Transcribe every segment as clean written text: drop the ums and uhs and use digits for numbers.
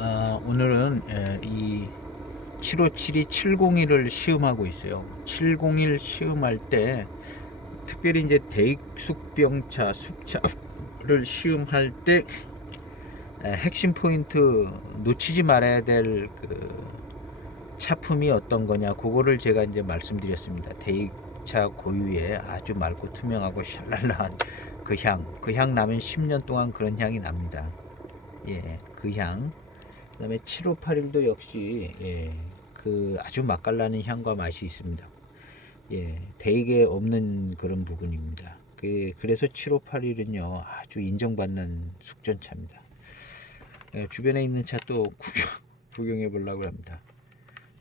오늘은 이 757이 701을 시음하고 있어요. 701 시음할 때 특별히 이제 대익숙병차 숙차를 시음할 때 핵심 포인트 놓치지 말아야 될 그 차품이 어떤 거냐, 그거를 제가 이제 말씀드렸습니다. 대익차 고유의 아주 맑고 투명하고 샬랄라한 그 향 나면 10년 동안 그런 향이 납니다. 예, 그 향. 그다음에 7581도 역시 그 아주 맛깔나는 향과 맛이 있습니다. 대익에 없는 그런 부분입니다. 그래서 7581은요 아주 인정받는 숙전차입니다. 주변에 있는 차 또 구경해 보려고 합니다.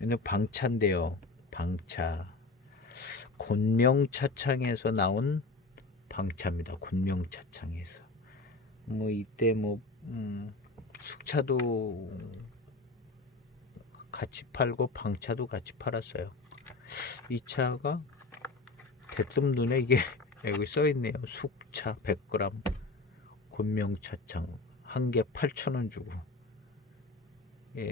얘는 방차인데요. 방차. 곤명차창에서 나온 방차입니다. 곤명차창에서. 이때 숙차도 같이 팔고 방차도 같이 팔았어요. 이 차가 대뜸 눈에 이게 여기 써 있네요. 숙차 100g 곤명차창 한 개 8,000원 주고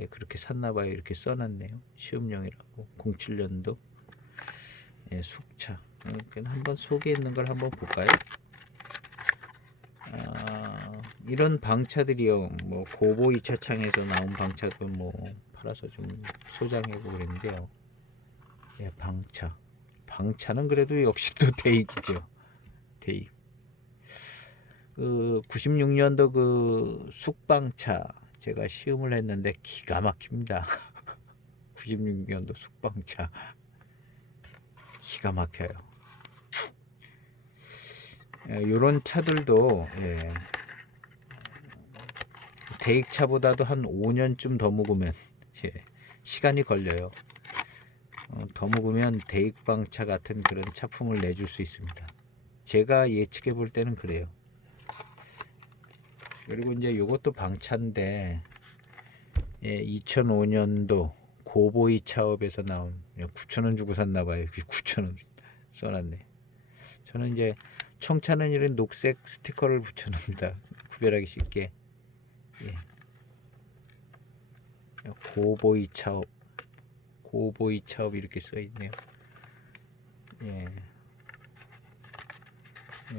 그렇게 샀나봐요. 이렇게 써놨네요. 시음용이라고. 07년도 숙차. 한번 속에 있는 걸 한번 볼까요? 이런 방차들이요, 고보이 차창에서 나온 방차도 팔아서 좀 소장해보고 그랬는데요. 방차는 그래도 역시 또 대익이죠. 대익. 96년도 그 숙방차 제가 시음을 했는데 기가 막힙니다. 96년도 숙방차 기가 막혀요. 요런 차들도 대익차보다도 한 5년쯤 더 묵으면 시간이 걸려요. 더 묵으면 대익방차 같은 그런 차품을 내줄 수 있습니다. 제가 예측해 볼 때는 그래요. 그리고 이제 요것도 방차인데 2005년도 고보이 차업에서 나온 9,000원 주고 샀나봐요. 9,000원 써놨네. 저는 이제 청차는 이런 녹색 스티커를 붙여놓습니다. 구별하기 쉽게. 고보이 차업 이렇게 써있네요.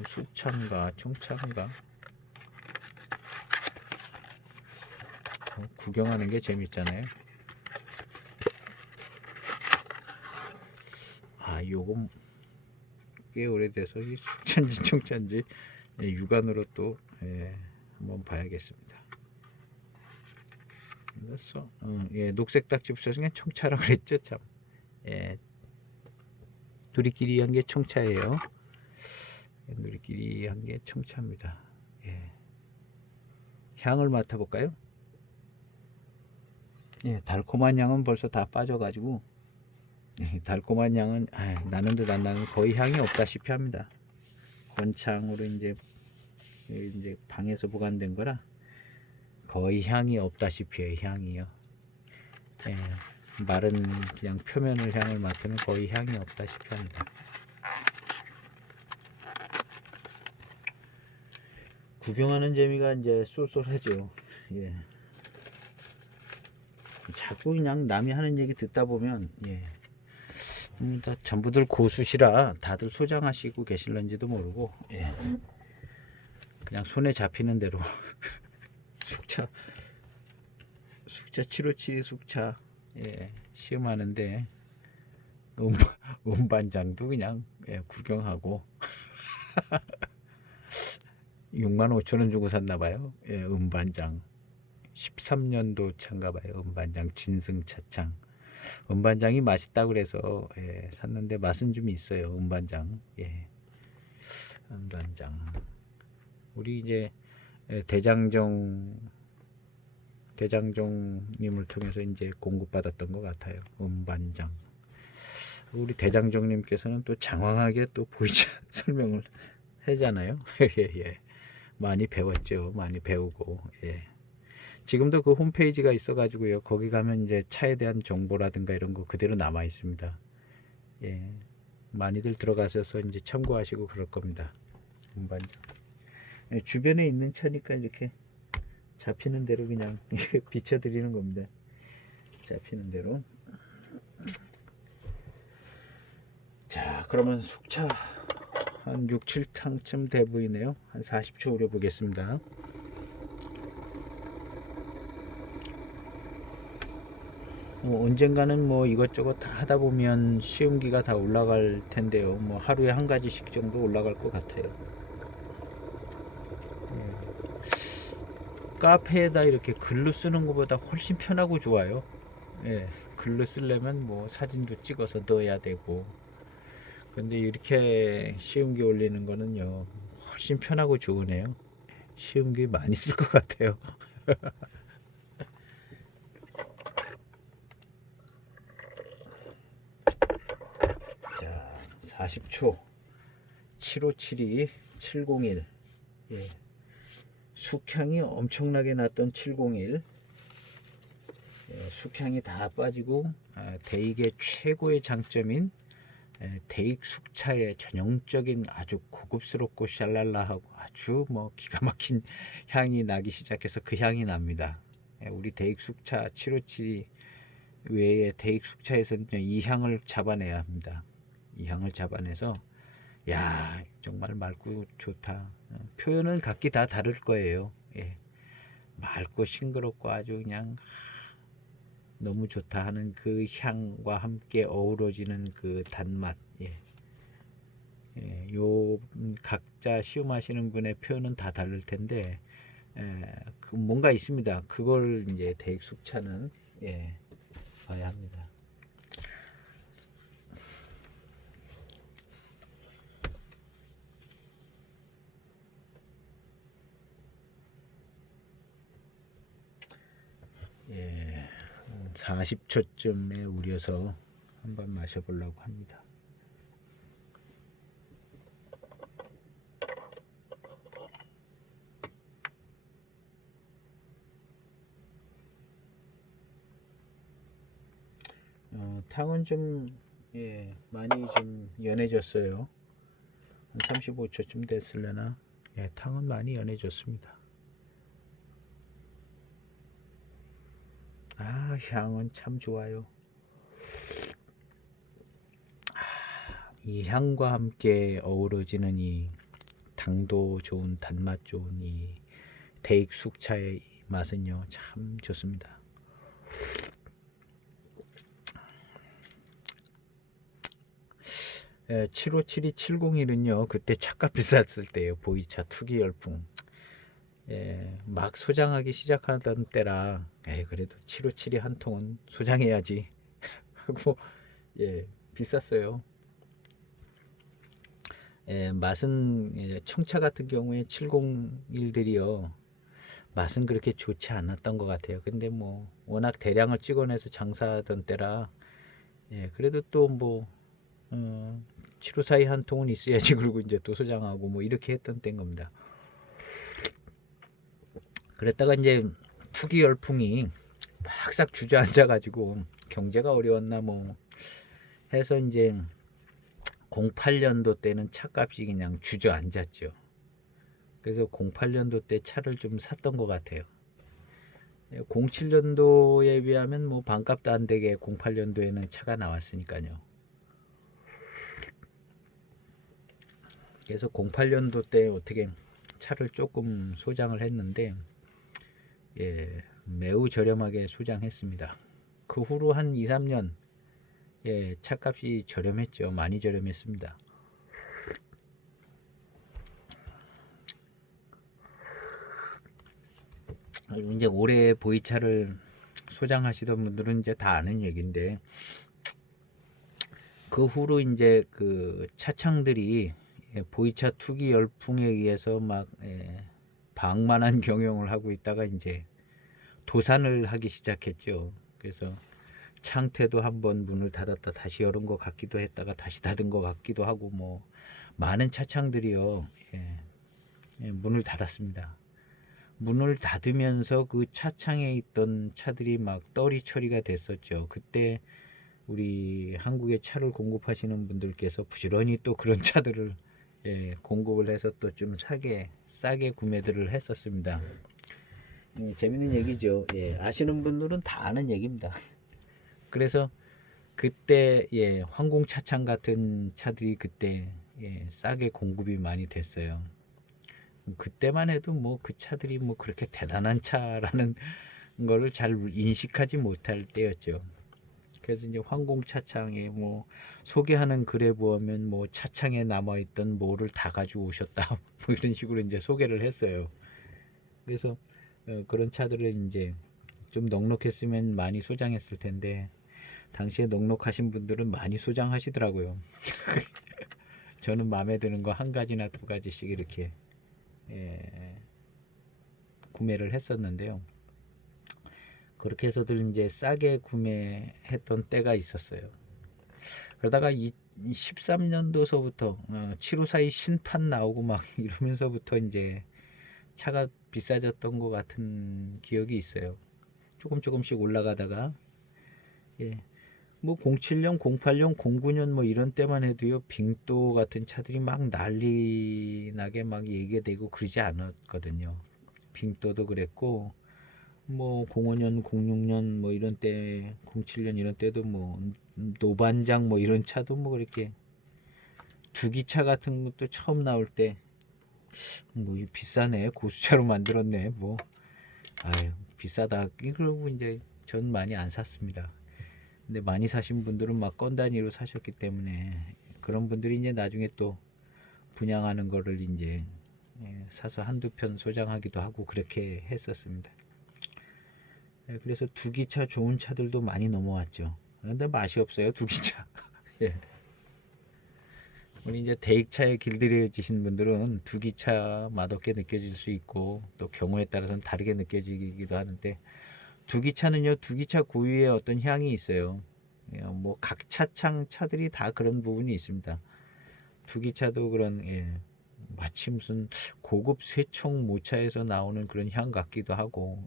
숙차인가 청차인가 구경하는 게 재밌잖아요. 요건 꽤 오래돼서 숙차인지 청차인지 육안으로 또 한번 봐야겠습니다. 그래서 녹색 딱지 붙여서 청차라고 그랬죠. 참. 누리끼리 한 게 청차예요. 누리끼리 한 게 청차입니다. 향을 맡아볼까요? 달콤한 향은 벌써 다 빠져가지고 달콤한 향은 나는 듯 안 나는, 거의 향이 없다시피 합니다. 권창으로 이제 방에서 보관된 거라 거의 향이 없다시피 해요. 향이요. 마른 그냥 표면을 향을 맡으면 거의 향이 없다시피 합니다. 구경하는 재미가 이제 쏠쏠하죠. 자꾸 그냥 남이 하는 얘기 듣다 보면 다 전부들 고수시라 다들 소장하시고 계실런지도 모르고 그냥 손에 잡히는 대로 숙차 757이 숙차 시음하는데 음반장도 그냥 구경하고 65,000원 주고 샀나봐요. 음반장 13년도 차인가봐요. 음반장 진승차창. 음반장이 맛있다고 그래서 샀는데 맛은 좀 있어요. 음반장. 음반장. 우리 이제 대장정님을 통해서 이제 공급받았던 것 같아요. 음반장. 우리 대장정님께서는 또 장황하게 또 보이자 설명을 하잖아요. 많이 배웠죠. 많이 배우고. 지금도 그 홈페이지가 있어가지고요. 거기 가면 이제 차에 대한 정보라든가 이런 거 그대로 남아 있습니다. 많이들 들어가셔서 이제 참고하시고 그럴 겁니다. 음반장. 주변에 있는 차니까 이렇게 잡히는 대로 그냥 비춰드리는 겁니다. 잡히는 대로. 자, 그러면 숙차 한 6, 7탕쯤 돼 보이네요. 한 40초 우려 보겠습니다. 언젠가는 뭐 이것저것 다 하다 보면 시음기가 다 올라갈 텐데요. 뭐 하루에 한 가지씩 정도 올라갈 것 같아요. 카페에다 이렇게 글로 쓰는 것보다 훨씬 편하고 좋아요. 예, 글로 쓰려면 뭐 사진도 찍어서 넣어야 되고, 근데 이렇게 시음기 올리는 거는요 훨씬 편하고 좋으네요. 시음기 많이 쓸 것 같아요. 자, 40초. 7572 701. 예. 숙향이 엄청나게 났던 701. 예, 숙향이 다 빠지고 대익의 최고의 장점인 대익 숙차의 전형적인 아주 고급스럽고 샬랄라하고 아주 뭐 기가 막힌 향이 나기 시작해서 그 향이 납니다. 우리 대익 숙차 757 외에 대익 숙차에서는 이 향을 잡아내야 합니다. 이 향을 잡아내서 야, 정말 맑고 좋다. 표현은 각기 다 다를 거예요. 예. 맑고 싱그럽고 아주 그냥 너무 좋다 하는 그 향과 함께 어우러지는 그 단맛. 예. 예, 요 각자 시음하시는 분의 표현은 다 다를 텐데 그 뭔가 있습니다. 그걸 이제 대익 숙차는 봐야 합니다. 예, 40초쯤에 우려서 한번 마셔보려고 합니다. 탕은 좀 많이 좀 연해졌어요. 한 35초쯤 됐을려나. 탕은 많이 연해졌습니다. 향은 참 좋아요. 이 향과 함께 어우러지는 이 당도 좋은 단맛 좋은 이 대익 숙차의 맛은요 참 좋습니다. 예, 7572 701은요 그때 차값 비쌌을 때예요. 보이차 투기 열풍. 막 소장하기 시작하던 때라 그래도 757이 한 통은 소장해야지 하고 비쌌어요. 맛은 청차 같은 경우에 701들이요 맛은 그렇게 좋지 않았던 것 같아요. 근데 뭐 워낙 대량을 찍어내서 장사하던 때라 그래도 또 뭐 754이 한 통은 있어야지 그러고 이제 또 소장하고 뭐 이렇게 했던 때인 겁니다. 그랬다가 이제 투기 열풍이 막싹 주저앉아 가지고 경제가 어려웠나 뭐 해서 이제 08년도 때는 차값이 그냥 주저앉았죠. 그래서 08년도 때 차를 좀 샀던 것 같아요. 07년도에 비하면 뭐 반값도 안 되게 08년도에는 차가 나왔으니까요. 그래서 08년도 때 어떻게 차를 조금 소장을 했는데 매우 저렴하게 소장했습니다. 그 후로 한 2, 3년 차값이 저렴했죠. 많이 저렴했습니다. 이제 올해 보이차를 소장하시던 분들은 이제 다 아는 얘기인데 그 후로 이제 그 차창들이 보이차 투기 열풍에 의해서 막 방만한 경영을 하고 있다가 이제 도산을 하기 시작했죠. 그래서 창태도 한번 문을 닫았다 다시 열은 것 같기도 했다가 다시 닫은 것 같기도 하고 뭐 많은 차창들이요 문을 닫았습니다. 문을 닫으면서 그 차창에 있던 차들이 막 떨이 처리가 됐었죠. 그때 우리 한국에 차를 공급하시는 분들께서 부지런히 또 그런 차들을 공급을 해서 또 좀 싸게 구매들을 했었습니다. 재밌는 얘기죠. 예, 아시는 분들은 다 아는 얘기입니다. 그래서 그때 예, 황공차창 같은 차들이 그때 예, 싸게 공급이 많이 됐어요. 그때만 해도 뭐 그 차들이 뭐 그렇게 대단한 차라는 거를 잘 인식하지 못할 때였죠. 그래서 이제 황공차창에 뭐 소개하는 글에 보면 뭐 차창에 남아있던 뭐를 다 가지고 오셨다 뭐 이런 식으로 이제 소개를 했어요. 그래서 그런 차들을 이제 좀 넉넉했으면 많이 소장했을 텐데 당시에 넉넉하신 분들은 많이 소장하시더라고요. 저는 마음에 드는 거 한 가지나 두 가지씩 이렇게 예, 구매를 했었는데요. 그렇게 해서들 이제 싸게 구매했던 때가 있었어요. 그러다가 13년도서부터 754이 신판 나오고 막 이러면서부터 이제 차가 비싸졌던 것 같은 기억이 있어요. 조금씩 올라가다가 예. 뭐 07년, 08년, 09년 뭐 이런 때만 해도요. 빙도 같은 차들이 막 난리 나게 막 얘기가 되고 그러지 않았거든요. 빙도도 그랬고 뭐 05년, 06년 뭐 이런 때, 07년 이런 때도 뭐 노반장 뭐 이런 차도 뭐 그렇게 주기차 같은 것도 처음 나올 때 뭐 비싸네, 고수차로 만들었네, 뭐 아유 비싸다 그러고 이제 전 많이 안 샀습니다. 근데 많이 사신 분들은 막 건 단위로 사셨기 때문에 그런 분들이 이제 나중에 또 분양하는 거를 이제 사서 한두 편 소장하기도 하고 그렇게 했었습니다. 그래서 두기차 좋은 차들도 많이 넘어왔죠. 그런데 맛이 없어요, 두기차. 예. 우리 이제 대익차에 길들여지신 분들은 두기차 맛없게 느껴질 수 있고 또 경우에 따라서는 다르게 느껴지기도 하는데 두기차는요, 두기차 고유의 어떤 향이 있어요. 뭐 각 차창 차들이 다 그런 부분이 있습니다. 두기차도 그런 마치 무슨 고급 쇠총 모차에서 나오는 그런 향 같기도 하고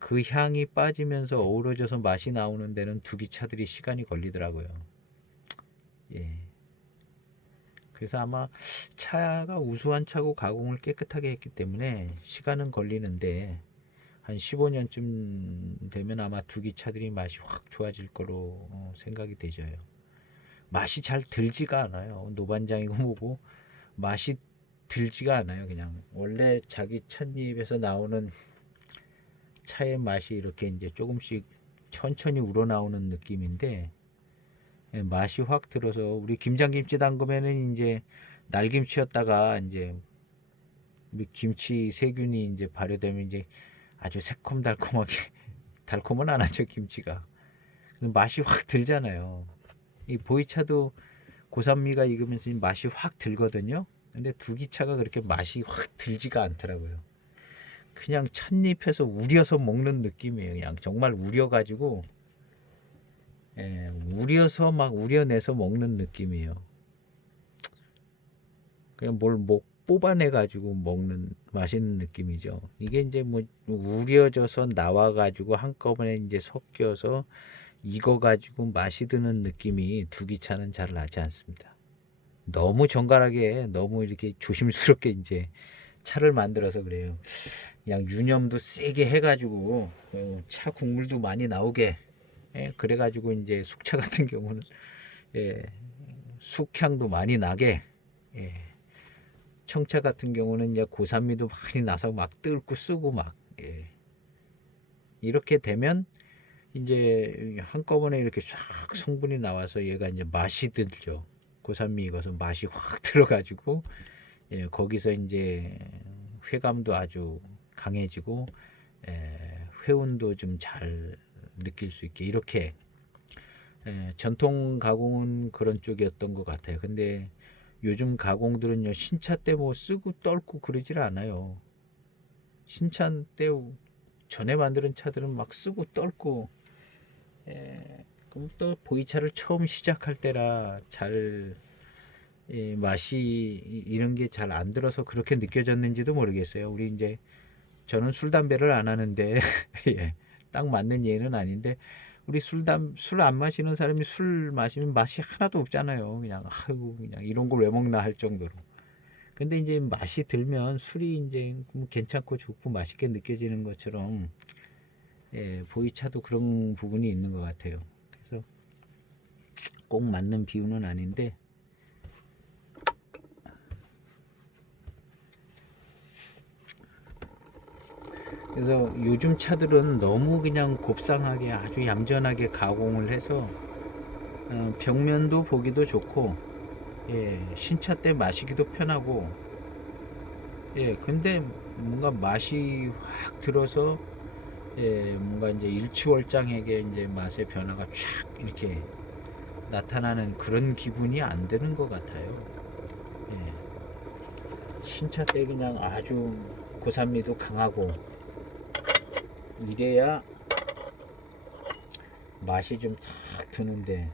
그 향이 빠지면서 어우러져서 맛이 나오는 데는 두기차들이 시간이 걸리더라고요. 그래서 아마 차가 우수한 차고 가공을 깨끗하게 했기 때문에 시간은 걸리는데 한 15년쯤 되면 아마 두기차들이 맛이 확 좋아질 거로 생각이 되져요. 맛이 잘 들지가 않아요. 노반장이고 뭐고 맛이 들지가 않아요. 그냥 원래 자기 찻잎에서 나오는 차의 맛이 이렇게 이제 조금씩 천천히 우러나오는 느낌인데 맛이 확 들어서 우리 김장김치 담그면은 이제 날김치였다가 이제 우리 김치 세균이 이제 발효되면 이제 아주 새콤달콤하게 달콤은 안 하죠 김치가. 맛이 확 들잖아요. 이 보이차도 고산미가 익으면서 맛이 확 들거든요. 근데 두기차가 그렇게 맛이 확 들지가 않더라고요. 그냥 찻잎에서 우려서 먹는 느낌이에요. 그냥 정말 우려가지고 우려서 막 우려내서 먹는 느낌이에요. 그냥 뭘 뭐 뽑아내 가지고 먹는 맛있는 느낌이죠. 이게 이제 뭐 우려져서 나와 가지고 한꺼번에 이제 섞여서 익어 가지고 맛이 드는 느낌이 두기차는 잘 나지 않습니다. 너무 정갈하게 너무 이렇게 조심스럽게 이제 차를 만들어서 그래요. 그냥 유념도 세게 해가지고 차 국물도 많이 나오게 그래가지고 이제 숙차 같은 경우는 숙향도 많이 나게 청차 같은 경우는 이제 고산미도 많이 나서 막 뜰고 쓰고 막 이렇게 되면 이제 한꺼번에 이렇게 싹 성분이 나와서 얘가 이제 맛이 들죠. 고산미 익어서 맛이 확 들어가지고 거기서 이제 회감도 아주 강해지고 회운도 좀 잘 느낄 수 있게 이렇게 전통 가공은 그런 쪽이었던 것 같아요. 근데 요즘 가공들은요 신차 때 뭐 쓰고 떨고 그러질 않아요. 신차 때 전에 만드는 차들은 막 쓰고 떨고 그럼 또 보이차를 처음 시작할 때라 잘 맛이 이런 게 잘 안 들어서 그렇게 느껴졌는지도 모르겠어요. 우리 이제 저는 술 담배를 안 하는데 예, 딱 맞는 예는 아닌데 우리 술 안 마시는 사람이 술 마시면 맛이 하나도 없잖아요. 그냥 아이고 그냥 이런 걸 왜 먹나 할 정도로. 근데 이제 맛이 들면 술이 이제 괜찮고 좋고 맛있게 느껴지는 것처럼 예, 보이차도 그런 부분이 있는 것 같아요. 그래서 꼭 맞는 비율은 아닌데 그래서 요즘 차들은 너무 그냥 곱상하게 아주 얌전하게 가공을 해서 벽면도 보기도 좋고 예, 신차 때 마시기도 편하고 예, 근데 뭔가 맛이 확 들어서 예, 뭔가 이제 일취월장하게 이제 맛의 변화가 쫙 이렇게 나타나는 그런 기분이 안 드는 것 같아요. 예, 신차 때 그냥 아주 고산미도 강하고 이래야 맛이 좀 탁 드는데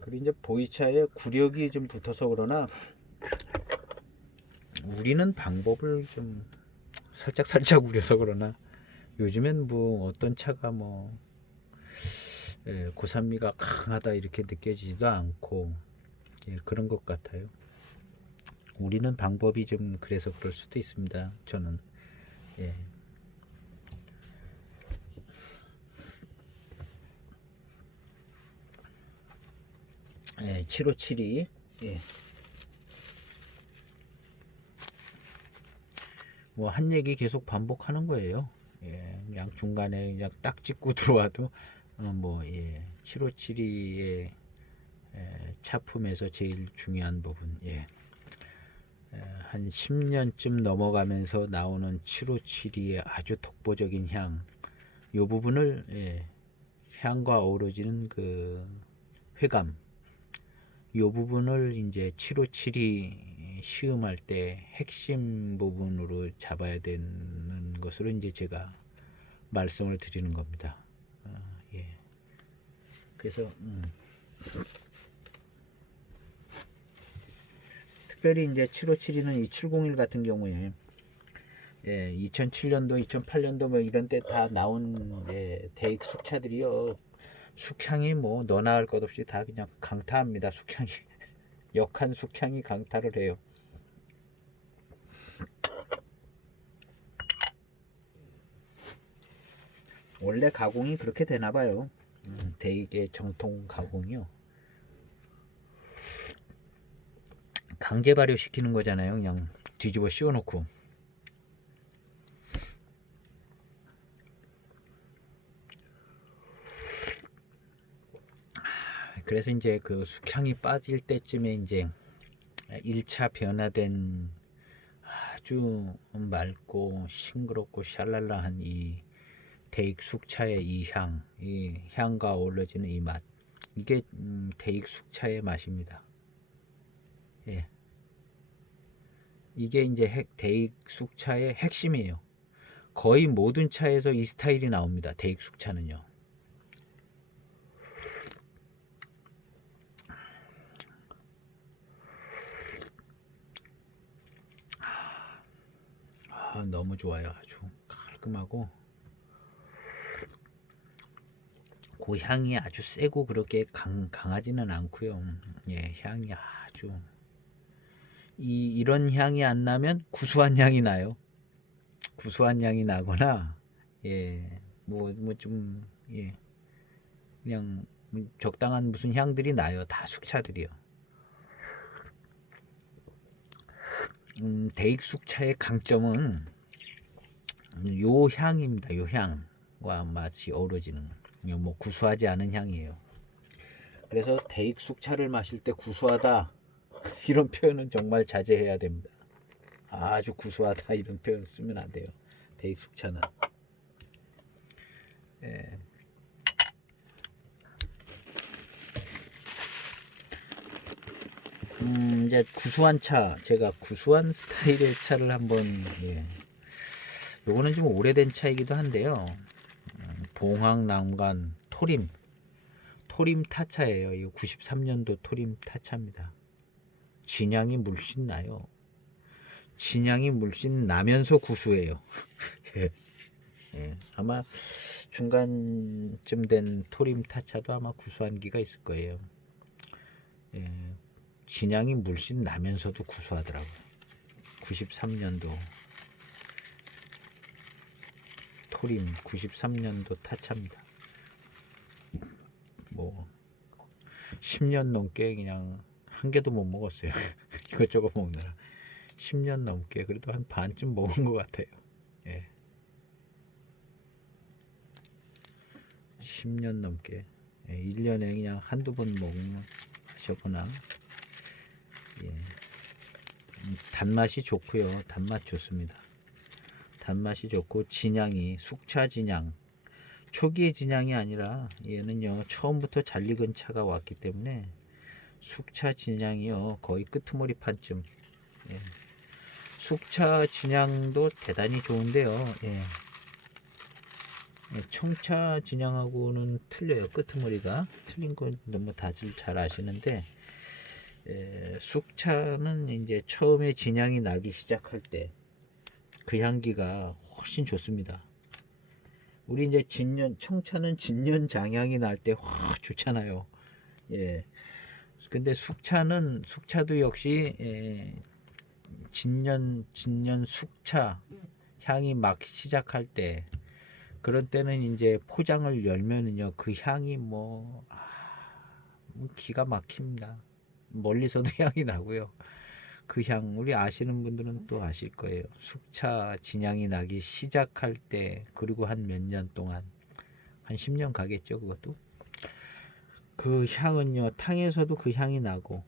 그리고 이제 보이차에 구력이 좀 붙어서 그러나 우리는 방법을 좀 살짝 우려서 그러나 요즘엔 뭐 어떤 차가 뭐 예, 고산미가 강하다 이렇게 느껴지지도 않고 예, 그런 것 같아요. 우리는 방법이 좀 그래서 그럴 수도 있습니다. 저는 예. 예, 7572 예. 뭐 한 얘기 계속 반복하는 거예요. 예, 그냥 중간에 그냥 딱 짚고 들어와도 뭐 예, 7572의 차품에서 제일 중요한 부분 예. 한 10년쯤 넘어가면서 나오는 7572의 아주 독보적인 향, 요 부분을 예, 향과 어우러지는 그 회감, 요 부분을 이제 7572 시음할 때 핵심 부분으로 잡아야 되는 것으로 이제 제가 말씀을 드리는 겁니다. 예. 그래서 특별히 이제 7572는 2701 같은 경우에 예, 2007년도, 2008년도 뭐 이런 때 다 나온 예, 대익 숙차들이요. 숙향이 뭐 너나 할 것 없이 다 그냥 강타합니다. 숙향이 역한 숙향이 강타를 해요. 원래 가공이 그렇게 되나 봐요. 대익의 정통 가공이요. 강제 발효시키는 거잖아요. 그냥 뒤집어 씌워놓고. 그래서 이제 그 숙향이 빠질 때쯤에 이제 1차 변화된 아주 맑고 싱그럽고 샬랄라한 이 대익 숙차의 이 향과 어우러지는 이 맛, 이게 대익 숙차의 맛입니다. 예, 이게 이제 대익 숙차의 핵심이에요. 거의 모든 차에서 이 스타일이 나옵니다. 대익 숙차는요. 너무 좋아요. 아주 깔끔하고 그 향이 아주 세고 그렇게 강하지는 않고요. 예, 향이 아주 이런 향이 안 나면 구수한 향이 나요. 구수한 향이 나거나 예, 뭐 좀 예, 그냥 적당한 무슨 향들이 나요. 다 숙차들이요. 대익 숙차의 강점은 요 향입니다. 요 향과 맛이 어우러지는 뭐 구수하지 않은 향이에요. 그래서 대익 숙차를 마실 때 구수하다 이런 표현은 정말 자제해야 됩니다. 아주 구수하다 이런 표현 쓰면 안 돼요. 대익 숙차는. 예. 이제 구수한 차, 제가 구수한 스타일의 차를 한번 예. 요거는 좀 오래된 차이기도 한데요. 봉황난간 토림 타차예요. 이거 93년도 토림 타차입니다. 진향이 물씬 나요. 진향이 물씬 나면서 구수해요. 예. 예. 아마 중간쯤 된 토림 타차도 아마 구수한 기가 있을 거예요. 예. 진향이 물씬 나면서도 구수하더라고요. 93년도 토림 93년도 타차입니다. 뭐 10년 넘게 그냥 한 개도 못 먹었어요. 이것저것 먹느라 10년 넘게 그래도 한 반쯤 먹은 것 같아요. 예. 10년 넘게 1년에 그냥 한두 번 먹으면 하셨구나. 예. 단맛이 좋고요. 단맛 좋습니다. 단맛이 좋고 진향이 숙차 진향 초기의 진향이 아니라 얘는요 처음부터 잘 익은 차가 왔기 때문에 숙차 진향이요 거의 끄트머리 판쯤. 예. 숙차 진향도 대단히 좋은데요. 예. 청차 진향하고는 틀려요. 끄트머리가 틀린 건 너무 다들 잘 아시는데 숙차는 이제 처음에 진향이 나기 시작할 때 그 향기가 훨씬 좋습니다. 우리 이제 청차는 진년 장향이 날 때 확 좋잖아요. 예. 근데 숙차도 역시 진년 숙차 향이 막 시작할 때 그런 때는 이제 포장을 열면은요 그 향이 기가 막힙니다. 멀리서도 향이 나고요. 그 향 우리 아시는 분들은 또 아실 거예요. 숙차 진향이 나기 시작할 때 그리고 한 몇 년 동안 한 10년 가겠죠. 그것도 그 향은요 탕에서도 그 향이 나고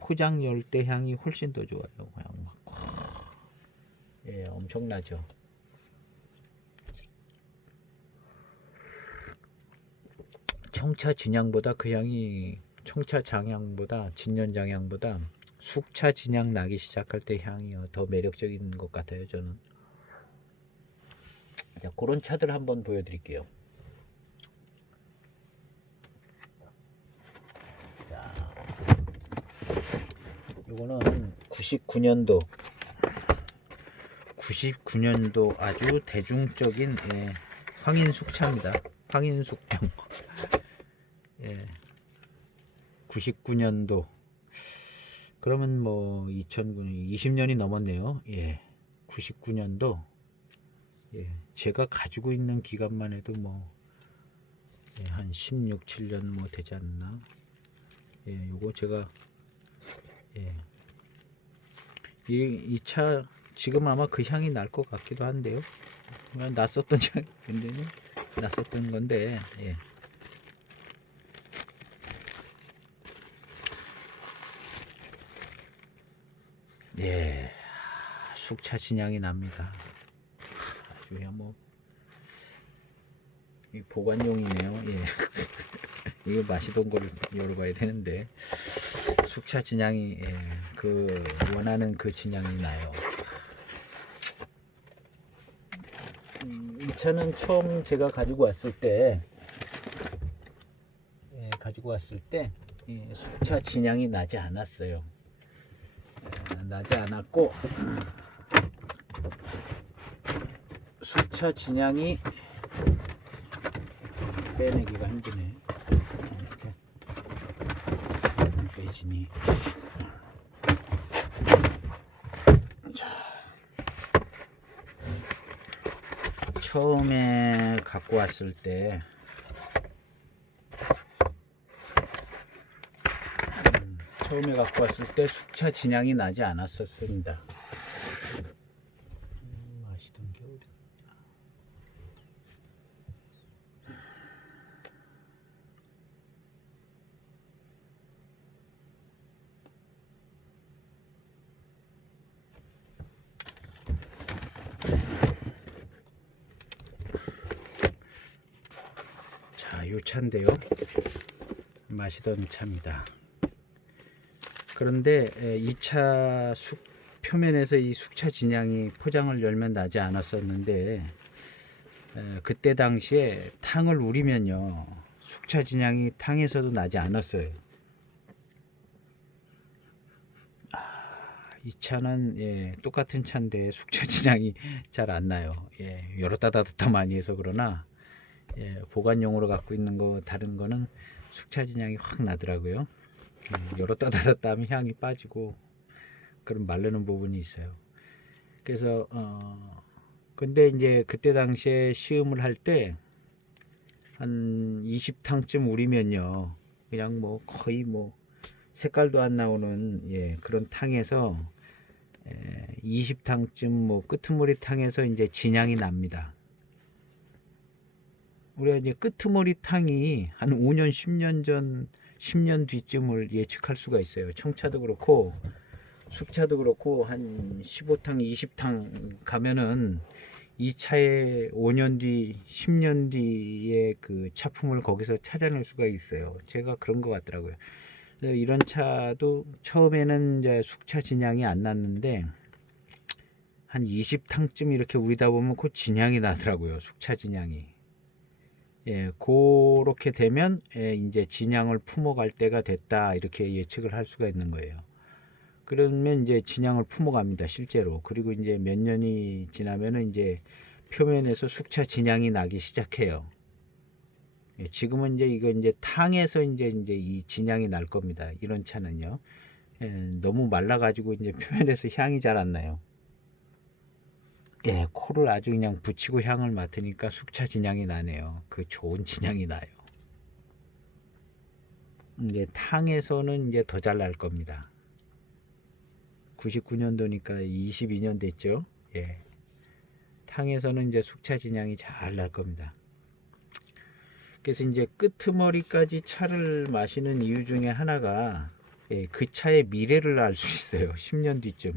포장 열 때 향이 훨씬 더 좋아요. 그냥 엄청나죠. 청차 진향보다 그 향이 청차 장향보다 진년 장향보다 숙차 진향 나기 시작할 때 향이 더 매력적인 것 같아요. 저는. 자, 그런 차들 한번 보여드릴게요. 자, 이거는 99년도 아주 대중적인 황인숙차입니다. 황인숙병. 99년도 그러면 2020년이 넘었네요. 99년도 제가 가지고 있는 기간만 해도 한 16, 7년 되지 않나. 요거 제가 이 차 지금 아마 그 향이 날 것 같기도 한데요. 그냥 낯섰던 향, 굉장히 낯섰던 건데. 숙차 진향이 납니다. 아주 그냥 이 보관용이네요. 이거 마시던 걸 열어봐야 되는데 숙차 진향이 그 원하는 그 진향이 나요. 이 차는 처음 제가 가지고 왔을 때 숙차 진향이 나지 않았어요. 나지 않았고 숙차 진향이 빼내기가 힘드네. 이렇게 빼지니. 자, 처음에 갖고 왔을 때 숙차 진향이 나지 않았었습니다. 마시던 게 어디? 자, 요 차인데요. 마시던 차입니다. 그런데 이 차 표면에서 이 숙차 진향이 포장을 열면 나지 않았었는데 그때 당시에 탕을 우리면요 숙차 진향이 탕에서도 나지 않았어요. 이 차는 똑같은 차인데 숙차 진향이 잘 안 나요. 열었다 닫았다 많이 해서 그러나 보관용으로 갖고 있는 거 다른 거는 숙차 진향이 확 나더라고요. 열었다 닫았다 하면 향이 빠지고 그런 마르는 부분이 있어요. 그래서 근데 이제 그때 당시에 시음을 할 때 한 20탕쯤 우리면요, 그냥 뭐 거의 뭐 색깔도 안 나오는 그런 탕에서 20탕쯤 뭐 끄트머리 탕에서 이제 진향이 납니다. 우리가 이제 끄트머리 탕이 한 5년 10년 전 10년 뒤쯤을 예측할 수가 있어요. 청차도 그렇고 숙차도 그렇고 한 15탕 20탕 가면은 이 차의 5년 뒤 10년 뒤에 그 차품을 거기서 찾아낼 수가 있어요. 제가 그런 것 같더라고요. 이런 차도 처음에는 이제 숙차 진향이 안 났는데 한 20탕쯤 이렇게 우리다 보면 그 진향이 나더라고요. 숙차 진향이. 그렇게 되면 이제 진향을 품어갈 때가 됐다, 이렇게 예측을 할 수가 있는 거예요. 그러면 이제 진향을 품어갑니다, 실제로. 그리고 이제 몇 년이 지나면은 이제 표면에서 숙차 진향이 나기 시작해요. 지금은 이제 이거 이제 탕에서 이제 이 진향이 날 겁니다. 이런 차는요. 너무 말라가지고 이제 표면에서 향이 잘 안 나요. 코를 아주 그냥 붙이고 향을 맡으니까 숙차 진향이 나네요. 그 좋은 진향이 나요. 이제 탕에서는 이제 더 잘 날 겁니다. 99년도니까 22년 됐죠. 탕에서는 이제 숙차 진향이 잘 날 겁니다. 그래서 이제 끄트머리까지 차를 마시는 이유 중에 하나가 그 차의 미래를 알 수 있어요. 10년 뒤쯤,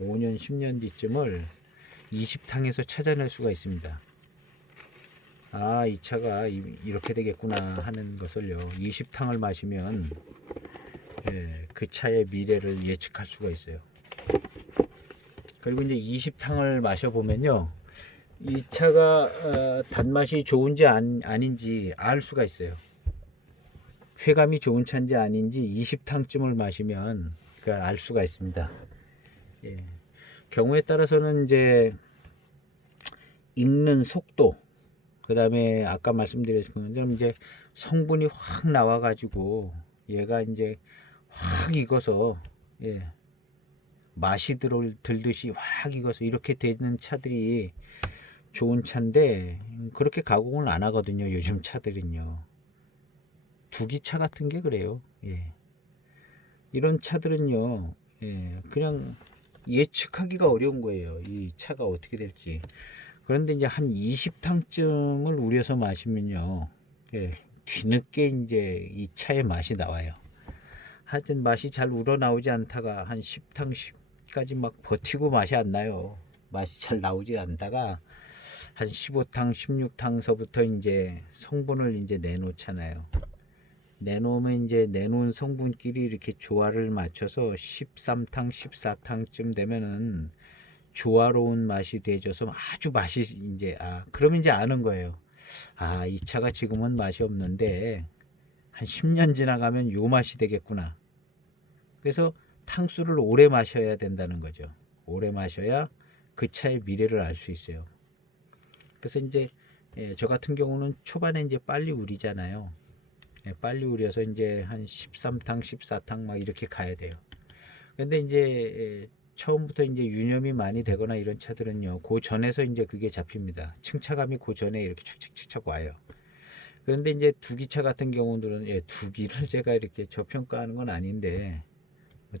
5년 10년 뒤쯤을 20탕에서 찾아낼 수가 있습니다. 아, 이 차가 이렇게 되겠구나 하는 것을요, 20탕을 마시면 그 차의 미래를 예측할 수가 있어요. 그리고 이제 20탕을 마셔보면요, 이 차가 단맛이 좋은지 아닌지 알 수가 있어요. 쾌감이 좋은 차인지 아닌지 20탕쯤을 마시면 알 수가 있습니다. 경우에 따라서는 이제 익는 속도, 그 다음에 아까 말씀드렸던 것처럼 이제 성분이 확 나와가지고 얘가 이제 확 익어서 맛이 들듯이 확 익어서 이렇게 되는 차들이 좋은 차인데, 그렇게 가공을 안 하거든요, 요즘 차들은요. 두기차 같은 게 그래요. 이런 차들은요, 그냥 예측하기가 어려운 거예요, 이 차가 어떻게 될지. 그런데 이제 한 20탕쯤을 우려서 마시면요, 뒤늦게 이제 이 차의 맛이 나와요. 하여튼 맛이 잘 우러나오지 않다가 한 10탕까지 막 버티고 맛이 안 나요. 맛이 잘 나오지 않다가 한 15탕 16탕서부터 이제 성분을 이제 내놓잖아요. 내놓으면 이제 내놓은 성분끼리 이렇게 조화를 맞춰서 13탕 14탕쯤 되면은 조화로운 맛이 돼져서 아주 맛이 이제 그러면 이제 아는 거예요. 이 차가 지금은 맛이 없는데 한 10년 지나가면 요 맛이 되겠구나. 그래서 탕수를 오래 마셔야 된다는 거죠. 오래 마셔야 그 차의 미래를 알 수 있어요. 그래서 이제 저 같은 경우는 초반에 이제 빨리 우리잖아요. 빨리 우려서 이제 한 13탕, 14탕 막 이렇게 가야 돼요. 근데 이제 처음부터 이제 유념이 많이 되거나 이런 차들은요, 그 전에서 이제 그게 잡힙니다. 층차감이 그 전에 이렇게 착착착착 와요. 그런데 이제 두기차 같은 경우들은 두기를 제가 이렇게 저평가하는 건 아닌데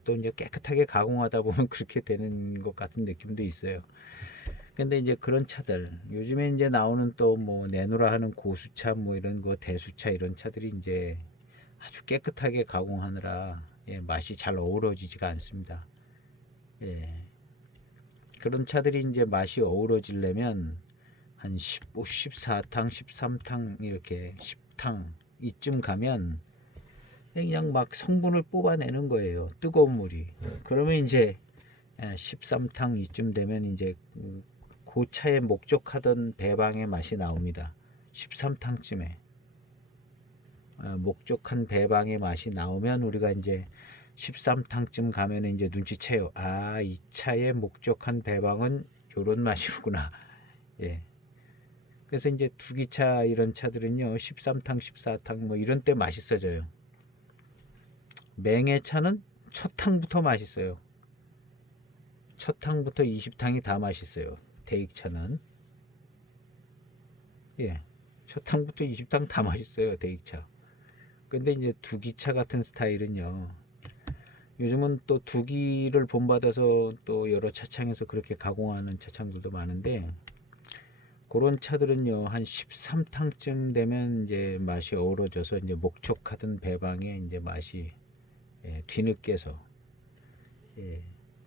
또 이제 깨끗하게 가공하다 보면 그렇게 되는 것 같은 느낌도 있어요. 근데 이제 그런 차들, 요즘에 이제 나오는 또 뭐 내노라 하는 고수차 뭐 이런 거 대수차 이런 차들이 이제 아주 깨끗하게 가공하느라 맛이 잘 어우러지지가 않습니다. 그런 차들이 이제 맛이 어우러지려면 한 15, 14탕, 13탕 이렇게 10탕 이쯤 가면 그냥 막 성분을 뽑아내는 거예요. 뜨거운 물이. 그러면 이제 13탕 이쯤 되면 이제 그 차에 목적하던 배방의 맛이 나옵니다. 13탕쯤에 목적한 배방의 맛이 나오면 우리가 이제 13탕쯤 가면은 이제 눈치채요. 아, 이 차의 목적한 배방은 요런 맛이구나. 예. 그래서 이제 두기차 이런 차들은요 13탕 14탕 뭐 이런 때 맛있어져요. 맹해차는 첫 탕부터 맛있어요. 첫 탕부터 20탕이 다 맛있어요. 대익차는. 예. 첫 탕부터 20탕 다 맛있어요. 대익차. 근데 이제 두기차 같은 스타일은요. 요즘은 또 두기를 본받아서 또 여러 차창에서 그렇게 가공하는 차창들도 많은데 그런 차들은요 한 13탕쯤 되면 이제 맛이 어우러져서 이제 목촉하던 배방에 이제 맛이 뒤늦게서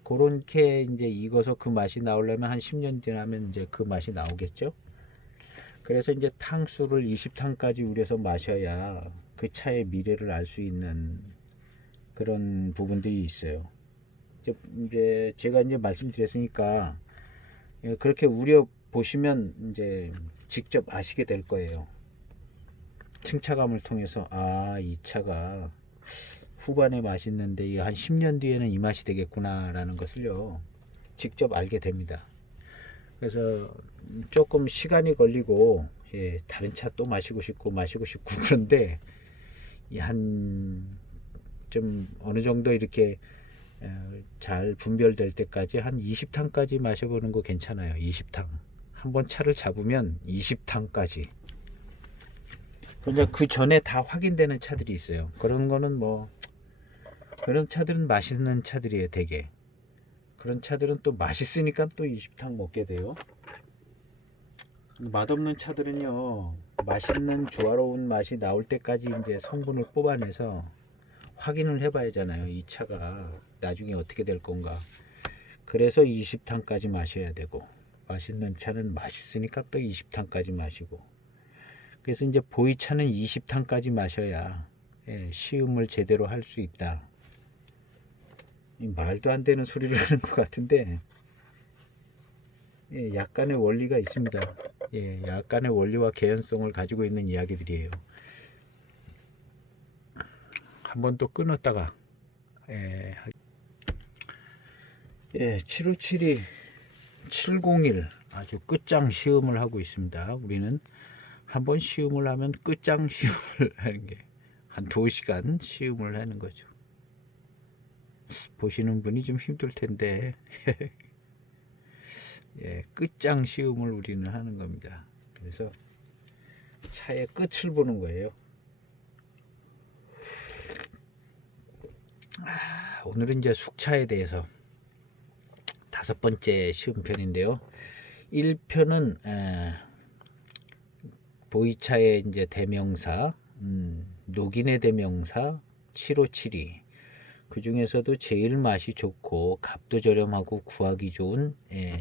그렇게 이제 익어서 그 맛이 나오려면 한 10년 지나면 이제 그 맛이 나오겠죠. 그래서 이제 탕수를 20탕까지 우려서 마셔야 그 차의 미래를 알 수 있는 그런 부분들이 있어요. 이제 제가 이제 말씀드렸으니까 그렇게 우려 보시면 이제 직접 아시게 될 거예요. 층차감을 통해서 아, 이 차가 후반에 맛있는데 한 10년 뒤에는 이 맛이 되겠구나라는 것을요 직접 알게 됩니다. 그래서 조금 시간이 걸리고 다른 차 또 마시고 싶고 그런데 한 좀 어느 정도 이렇게 잘 분별될 때까지 한 20탕까지 마셔보는 거 괜찮아요. 20탕. 한번 차를 잡으면 20탕까지. 그런데 그 전에 다 확인되는 차들이 있어요. 그런 거는 뭐 그런 차들은 맛있는 차들이에요. 되게. 그런 차들은 또 맛있으니까 또 20탕 먹게 돼요. 맛없는 차들은요. 맛있는 조화로운 맛이 나올 때까지 이제 성분을 뽑아내서 확인을 해봐야 하잖아요. 이 차가 나중에 어떻게 될 건가. 그래서 20탕까지 마셔야 되고 맛있는 차는 맛있으니까 또 20탕까지 마시고 그래서 이제 보이차는 20탕까지 마셔야 시음을 제대로 할 수 있다. 말도 안 되는 소리를 하는 것 같은데 약간의 원리가 있습니다. 약간의 원리와 개연성을 가지고 있는 이야기들이에요. 한번 또 끊었다가 757이 701 아주 끝장 시음을 하고 있습니다. 우리는 한번 시음을 하면 끝장 시음을 하는 게 한 2시간 시음을 하는 거죠. 보시는 분이 좀 힘들 텐데 끝장 시음을 우리는 하는 겁니다. 그래서 차의 끝을 보는 거예요. 오늘은 이제 숙차에 대해서 5번째 시음편인데요. 1편은 보이차의 이제 대명사, 녹인의 대명사 7572. 그 중에서도 제일 맛이 좋고 값도 저렴하고 구하기 좋은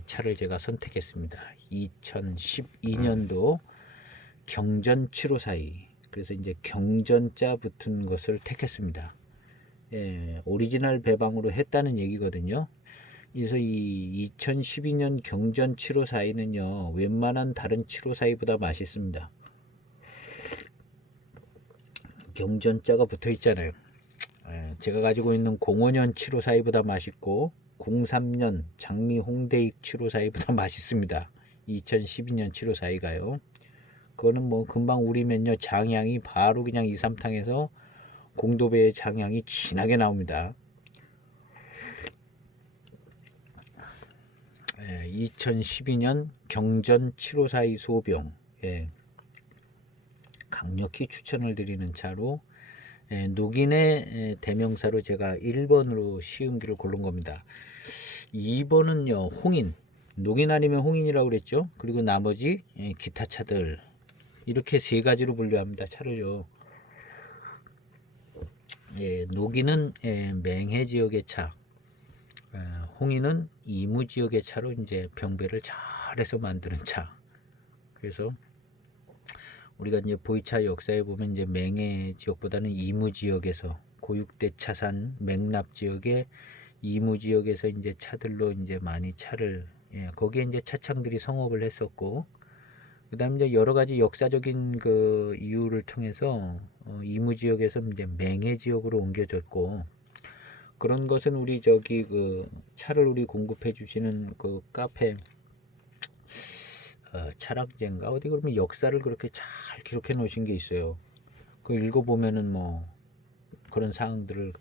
차를 제가 선택했습니다. 2012년도 경전 7542. 그래서 이제 경전자 붙은 것을 택했습니다. 오리지널 배방으로 했다는 얘기거든요. 그래서 이 2012년 경전 7542는요 웬만한 다른 7542보다 맛있습니다. 경전자가 붙어 있잖아요. 제가 가지고 있는 05년 7542보다 맛있고 03년 장미 홍대익 7542보다 맛있습니다. 2012년 7542가요. 그거는 뭐 금방 우리면요 장향이 바로 그냥 2, 3탕에서 공도배의 장향이 진하게 나옵니다. 2012년 경전 7542 소병 강력히 추천을 드리는 차로 녹인의 대명사로 제가 1번으로 시음기를 고른 겁니다. 2번은요 홍인, 녹인 아니면 홍인이라고 그랬죠. 그리고 나머지 기타 차들 이렇게 3가지로 분류합니다. 차를요. 녹인은 맹해 지역의 차, 홍인은 이무 지역의 차로 이제 병배를 잘해서 만드는 차. 그래서 우리가 이제 보이차 역사에 보면 이제 맹해 지역보다는 이무 지역에서 고육대 차산 맹납 지역의 이무 지역에서 이제 차들로 이제 많이 차를 거기에 이제 차창들이 성업을 했었고 그다음에 이제 여러 가지 역사적인 그 이유를 통해서 이무 지역에서 이제 맹해 지역으로 옮겨졌고 그런 것은 우리 저기 그 차를 우리 공급해 주시는 그 카페 차량제인가 어디 그러면 역사를 그렇게 잘 기록해 놓으신 게 있어요. 그 읽어보면은 뭐 그런 사항들을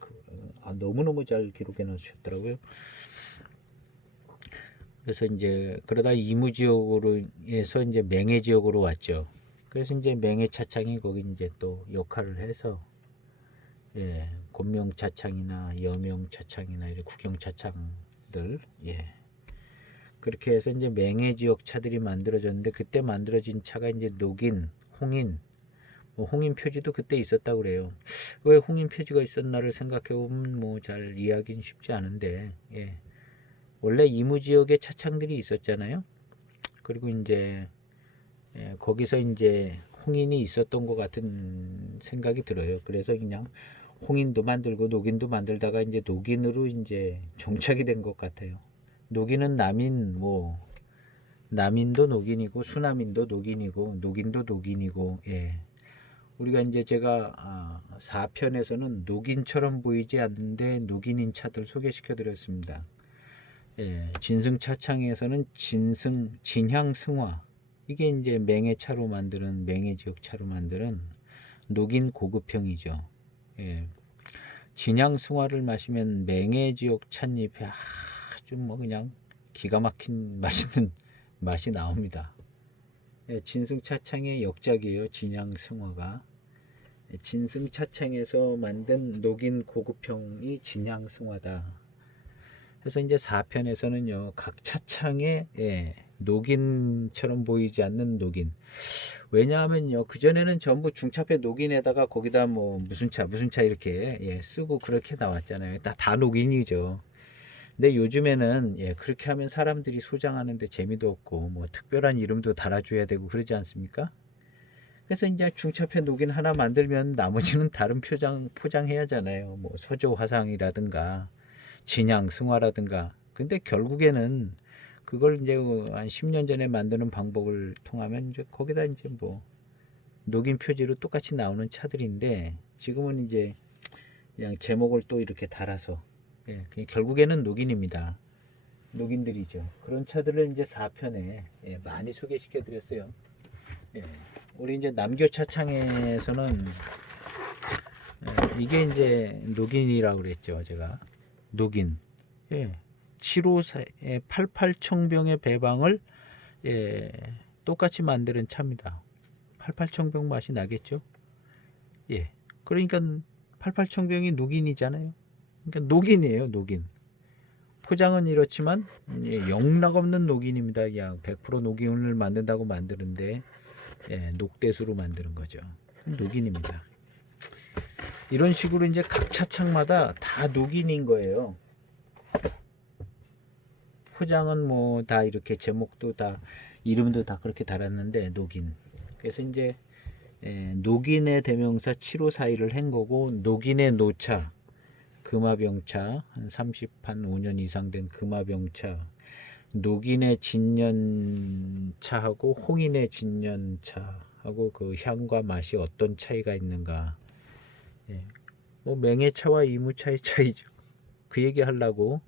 너무너무 잘 기록해 놓으셨더라고요. 그래서 이제 그러다 이무 지역으로 해서 이제 맹해 지역으로 왔죠. 그래서 이제 맹해 차창이 거기 이제 또 역할을 해서 예, 곤명 차창이나 여명 차창이나 이런 국영 차창들 예. 그렇게 해서 이제 맹해 지역 차들이 만들어졌는데 그때 만들어진 차가 이제 녹인, 홍인, 뭐 홍인 표지도 그때 있었다고 그래요. 왜 홍인 표지가 있었나를 생각해 보면 뭐 잘 이해하기는 쉽지 않은데 예. 원래 이무 지역에 차창들이 있었잖아요. 그리고 이제 거기서 이제 홍인이 있었던 것 같은 생각이 들어요. 그래서 그냥 홍인도 만들고 녹인도 만들다가 이제 녹인으로 이제 정착이 된 것 같아요. 녹인은 남인 뭐 남인도 녹인이고 수남인도 녹인이고 녹인도 녹인이고 예. 우리가 이제 제가 4편에서는 녹인처럼 보이지 않는데 녹인인 차들 소개시켜 드렸습니다. 예, 진승차창에서는 진향승화 이게 이제 맹해차로 만드는 맹해 지역 차로 만드는 녹인 고급형이죠. 예, 진향승화를 마시면 맹해 지역 찻잎에 아주 뭐 그냥 기가 막힌 맛있는 맛이 나옵니다. 예, 진승차창의 역작이에요. 진향승화가 진승차창에서 만든 녹인 고급형이 진향승화다. 그래서 이제 4편에서는요 각 차창에 녹인처럼 보이지 않는 녹인. 왜냐하면요 그 전에는 전부 중차폐 녹인에다가 거기다 뭐 무슨 차 이렇게 쓰고 그렇게 나왔잖아요. 다 녹인이죠. 근데 요즘에는 그렇게 하면 사람들이 소장하는데 재미도 없고 뭐 특별한 이름도 달아줘야 되고 그러지 않습니까? 그래서 이제 중차폐 녹인 하나 만들면 나머지는 다른 포장해야 하잖아요. 뭐 서조 화상이라든가 진양 승화라든가. 근데 결국에는 그걸 이제 한 10년 전에 만드는 방법을 통하면 이제 거기다 이제 뭐 녹인 표지로 똑같이 나오는 차들인데 지금은 이제 그냥 제목을 또 이렇게 달아서 결국에는 녹인입니다. 녹인들이죠. 그런 차들을 이제 4편에 많이 소개시켜 드렸어요. 우리 이제 남교 차창에서는 이게 이제 녹인이라고 그랬죠. 제가 녹인 754 88청병의 배방을 똑같이 만드는 차입니다. 88청병 맛이 나겠죠. 그러니까 88청병이 녹인이잖아요. 그러니까 녹인이에요. 녹인. 포장은 이렇지만 영락없는 녹인입니다. 그냥 100% 녹인을 만든다고 만드는데 녹대수로 만드는 거죠. 녹인입니다. 이런 식으로 이제 각 차창마다 다 녹인인 거예요. 포장은 뭐 다 이렇게 제목도 다 이름도 다 그렇게 달았는데 녹인. 그래서 이제 녹인의 대명사 7541을 한 거고 녹인의 노차 금화병차 한 5년 이상 된 금화병차 녹인의 진년차하고 홍인의 진년차하고 그 향과 맛이 어떤 차이가 있는가. 뭐 맹해차와 이무차의 차이죠. 그 얘기 하려고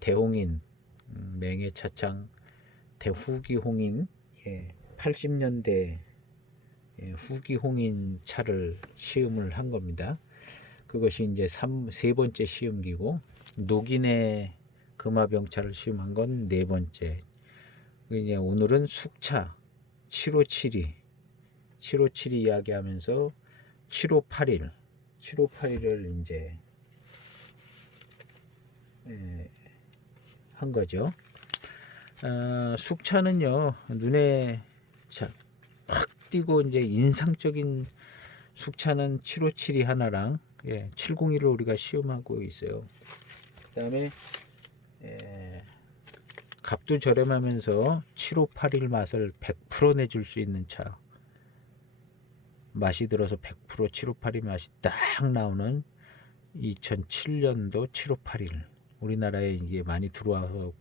대홍인 맹해차창 대후기 홍인 80년대 후기 홍인 차를 시음을 한 겁니다. 그것이 이제 세 번째 시음기고 녹인의 금화병차를 시음한 건 네 번째. 이제 오늘은 숙차 7572 이야기하면서 7581을 이제 한 거죠. 숙차는요 눈에 확 띄고 이제 인상적인 숙차는 7572 하나랑 701을 우리가 시음하고 있어요. 그 다음에 값도 저렴하면서 7581 맛을 100% 내줄 수 있는 차. 맛이 들어서 100% 7581 맛이 딱 나오는 2007년도 7581. 우리나라에 이게 많이 들어와서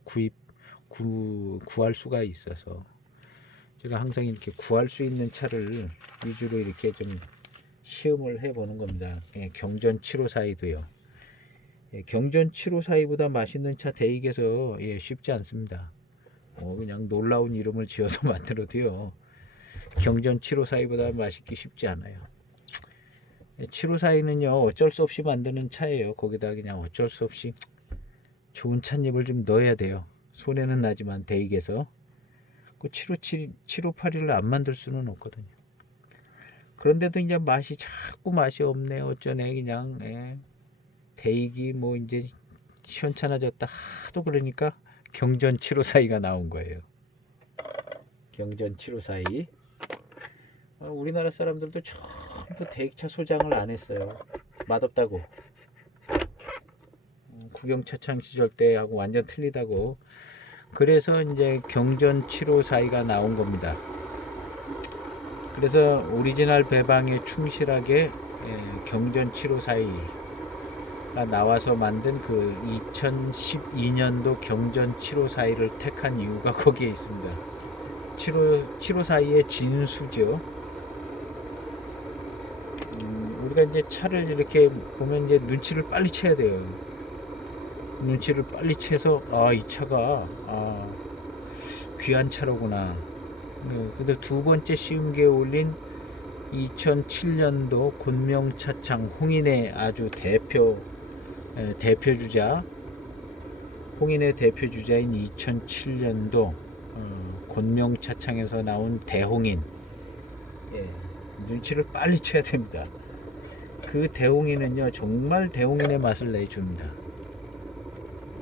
구할 수가 있어서 제가 항상 이렇게 구할 수 있는 차를 위주로 이렇게 좀 시음을 해보는 겁니다. 경전 7542도요. 예, 경전 754보다 맛있는 차 대익에서 예, 쉽지 않습니다. 그냥 놀라운 이름을 지어서 만들어도요. 경전 754보다 맛있기 쉽지 않아요. 754는요 어쩔 수 없이 만드는 차예요. 거기다 그냥 어쩔 수 없이 좋은 찻잎을 좀 넣어야 돼요. 손해는 나지만 대익에서 그 757, 7581을 안 만들 수는 없거든요. 그런데도 이제 맛이 자꾸 맛이 없네 어쩌네 그냥 예. 대익이 뭐 이제 시원찮아졌다 하도 그러니까 경전 754가 나온 거예요. 경전 754. 우리나라 사람들도 전부 대익차 소장을 안 했어요. 맛없다고. 국영차창 시절 때하고 완전 틀리다고. 그래서 이제 경전 754가 나온 겁니다. 그래서 오리지널 배방에 충실하게 경전 754가 나와서 만든 그 2012년도 경전 754를 택한 이유가 거기에 있습니다. 754의 진수죠. 우리가 이제 차를 이렇게 보면 이제 눈치를 빨리 채야 돼요. 눈치를 빨리 채서 이 차가 귀한 차로구나. 근데 두 번째 시음기에 올린 2007년도 곤명차창 홍인의 아주 대표주자 홍인의 대표주자인 2007년도 곤명차창에서 나온 대홍인. 예, 눈치를 빨리 채야 됩니다. 그 대홍인은요 정말 대홍인의 맛을 내줍니다.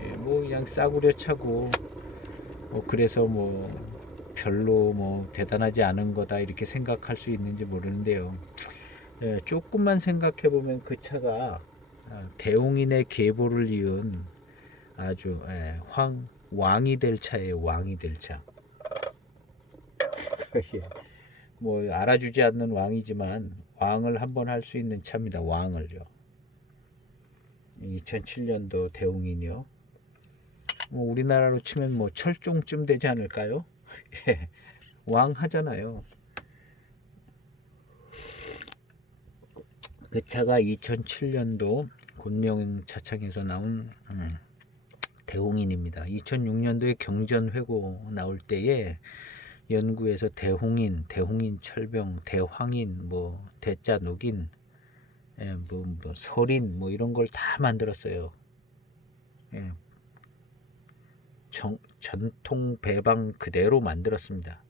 예, 뭐 그냥 싸구려 차고 그래서 뭐 별로 뭐 대단하지 않은 거다 이렇게 생각할 수 있는지 모르는데요. 예, 조금만 생각해 보면 그 차가 대홍인의 계보를 이은 아주 왕이 될 차예요. 왕이 될 차. 뭐 알아주지 않는 왕이지만 왕을 한번 할 수 있는 차입니다. 왕을요. 2007년도 대홍인이요. 뭐 우리나라로 치면 뭐 철종쯤 되지 않을까요? 예, 왕 하잖아요. 그 차가 2007년도 곤명차창에서 나온 대홍인입니다. 2006년도에 경전회고 나올 때에 연구에서 대홍인, 대홍인 철병, 대황인, 뭐 대자 녹인, 뭐 설인, 뭐 이런 걸 다 만들었어요. 예, 전통 배방 그대로 만들었습니다.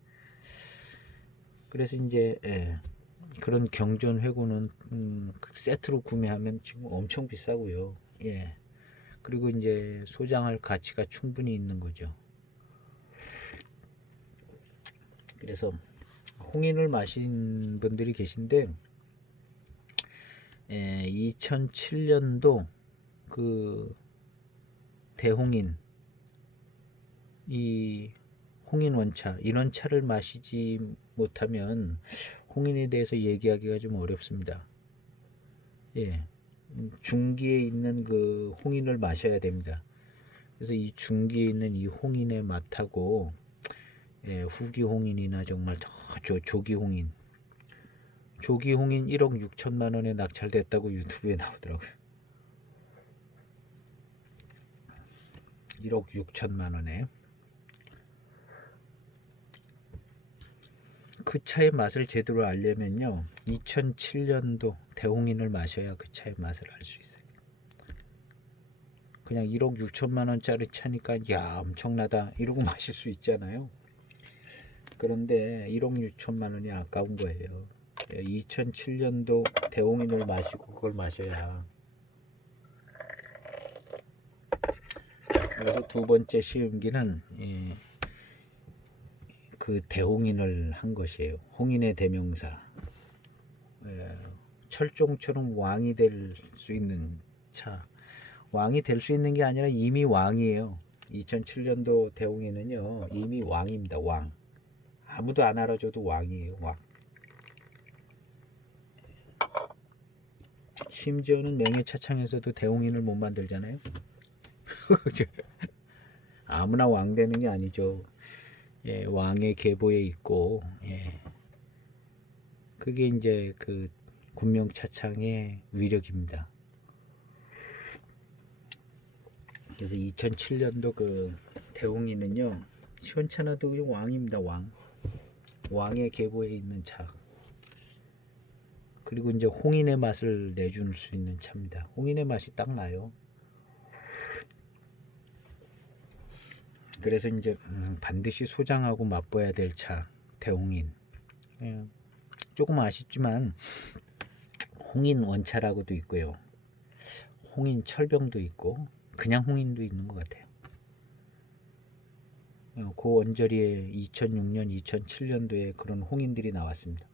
그래서 이제 그런 경전 회고는 세트로 구매하면 지금 엄청 비싸고요. 예. 그리고 이제 소장할 가치가 충분히 있는 거죠. 그래서 홍인을 마신 분들이 계신데 2007년도 그 대홍인 이 홍인 원차 이런 차를 마시지 못하면 홍인에 대해서 얘기하기가 좀 어렵습니다. 예, 중기에 있는 그 홍인을 마셔야 됩니다. 그래서 이 중기에 있는 이 홍인의 맛하고 후기 홍인이나 정말 조기 홍인, 조기 홍인 1억 6천만 원에 낙찰됐다고 유튜브에 나오더라고요. 1억 6천만 원에. 그 차의 맛을 제대로 알려면요 2007년도 대홍인을 마셔야 그 차의 맛을 알 수 있어요. 그냥 1억 6천만 원짜리 차니까 야 엄청나다 이러고 마실 수 있잖아요. 그런데 1억 6천만 원이 아까운 거예요. 2007년도 대홍인을 마시고 그걸 마셔야. 그래서 두 번째 시음기는 그 대홍인을 한 것이에요. 홍인의 대명사. 철종처럼 왕이 될 수 있는 차. 왕이 될 수 있는 게 아니라 이미 왕이에요. 2007년도 대홍인은요 이미 왕입니다. 왕. 아무도 안 알아줘도 왕이에요. 왕. 심지어는 명예차창에서도 대홍인을 못 만들잖아요. 아무나 왕 되는 게 아니죠. 예, 왕의 계보에 있고, 예. 그게 이제 그 곤명차창의 위력입니다. 그래서 2007년도 그 대홍이는요 시원찮아도 그냥 왕입니다. 왕의 계보에 있는 차. 그리고 이제 홍인의 맛을 내줄 수 있는 차입니다. 홍인의 맛이 딱 나요. 그래서 이제 반드시 소장하고 맛봐야 될 차 대홍인. 예, 조금 아쉽지만 홍인 원차라고도 있고요. 홍인 철병도 있고 그냥 홍인도 있는 것 같아요. 그 언저리에 2006년, 2007년도에 그런 홍인들이 나왔습니다.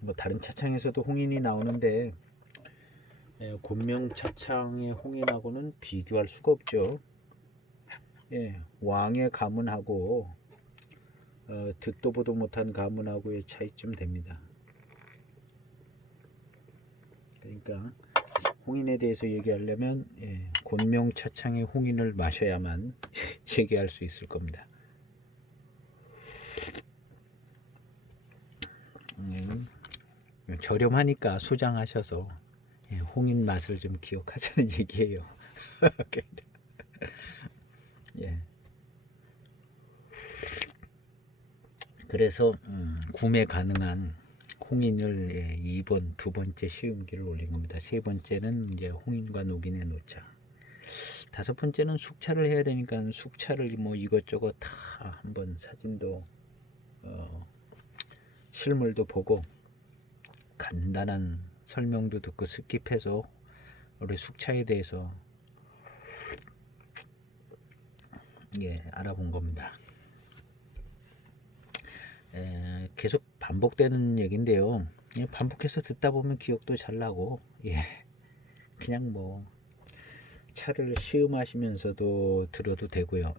뭐 다른 차창에서도 홍인이 나오는데 곤명 차창의 홍인하고는 비교할 수가 없죠. 예, 왕의 가문하고 듣도 보도 못한 가문하고의 차이쯤 됩니다. 그러니까 홍인에 대해서 얘기하려면 곤명 차창의 홍인을 마셔야만 얘기할 수 있을 겁니다. 저렴하니까 소장하셔서 홍인 맛을 좀 기억하자는 얘기예요. 예. 그래서 구매 가능한 홍인을 2번 두 번째 시음기를 올린 겁니다. 세 번째는 이제 홍인과 녹인의 노차. 다섯 번째는 숙차를 해야 되니까 숙차를 뭐 이것저것 다 한번 사진도 실물도 보고 간단한 설명도 듣고 스킵해서 우리 숙차에 대해서 알아본 겁니다. 계속 반복되는 얘기인데요. 반복해서 듣다 보면 기억도 잘 나고 그냥 뭐 차를 시음하시면서도 들어도 되고요.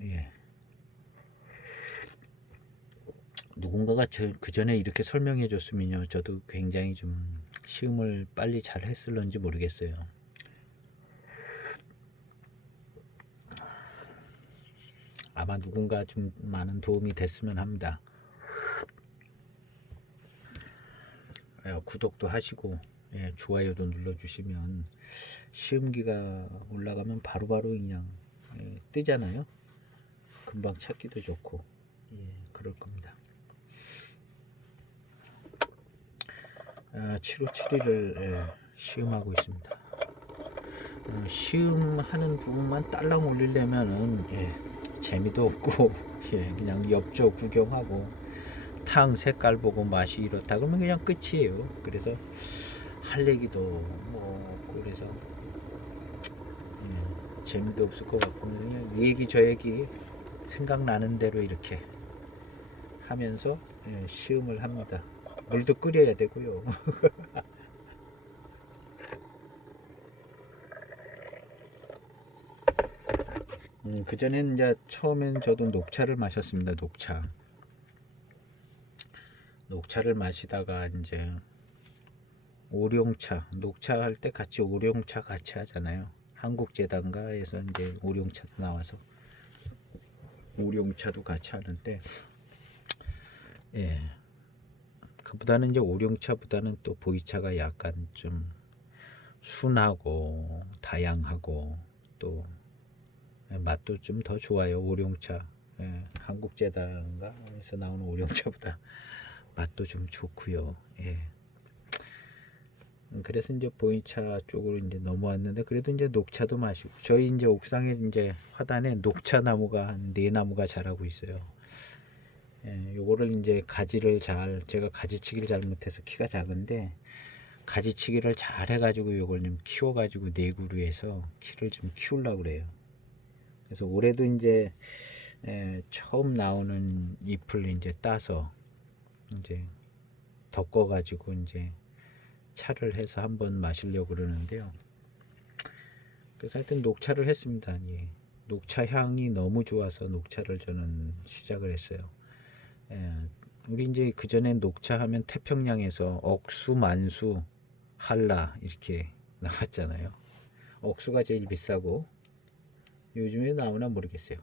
누군가가 그 전에 이렇게 설명해 줬으면요 저도 굉장히 좀 시음을 빨리 잘 했을런지 모르겠어요. 아마 누군가 좀 많은 도움이 됐으면 합니다. 구독도 하시고 좋아요도 눌러주시면 시음기가 올라가면 바로바로 그냥 뜨잖아요. 금방 찾기도 좋고 그럴 겁니다. 7572를 시음하고 있습니다. 시음하는 부분만 딸랑 올리려면은 재미도 없고 그냥 옆쪽 구경하고 탕 색깔 보고 맛이 이렇다 그러면 그냥 끝이에요. 그래서 할 얘기도 뭐 없고 그래서 재미도 없을 것 같고 그냥 이 얘기 저 얘기 생각나는 대로 이렇게 하면서 시음을 합니다. 물도 끓여야 되고요. 그전엔 이제 처음엔 저도 녹차를 마셨습니다. 녹차를 마시다가 이제 오룡차, 녹차 할 때 같이 오룡차 같이 하잖아요. 한국재단가에서 이제 오룡차도 나와서 오룡차도 같이 하는데 그보다는 이제 오룡차보다는 또 보이차가 약간 좀 순하고 다양하고 또 맛도 좀 더 좋아요. 오룡차 한국재단가에서 나오는 오룡차보다 맛도 좀 좋고요. 그래서 이제 보이차 쪽으로 이제 넘어왔는데 그래도 이제 녹차도 마시고 저희 이제 옥상에 이제 화단에 녹차 나무가 한 4나무가 자라고 있어요. 요거를 이제 제가 가지치기를 잘못해서 키가 작은데 가지치기를 잘 해가지고 요걸 좀 키워가지고 내구루해서 키를 좀 키우려고 그래요. 그래서 올해도 이제 처음 나오는 잎을 이제 따서 이제 덮어가지고 이제 차를 해서 한번 마시려고 그러는데요. 그래서 하여튼 녹차를 했습니다. 녹차 향이 너무 좋아서 녹차를 저는 시작을 했어요. 우리 이제 그 전에 녹차 하면 태평양에서 억수, 만수, 한라 이렇게 나왔잖아요. 억수가 제일 비싸고 요즘에 나오나 모르겠어요.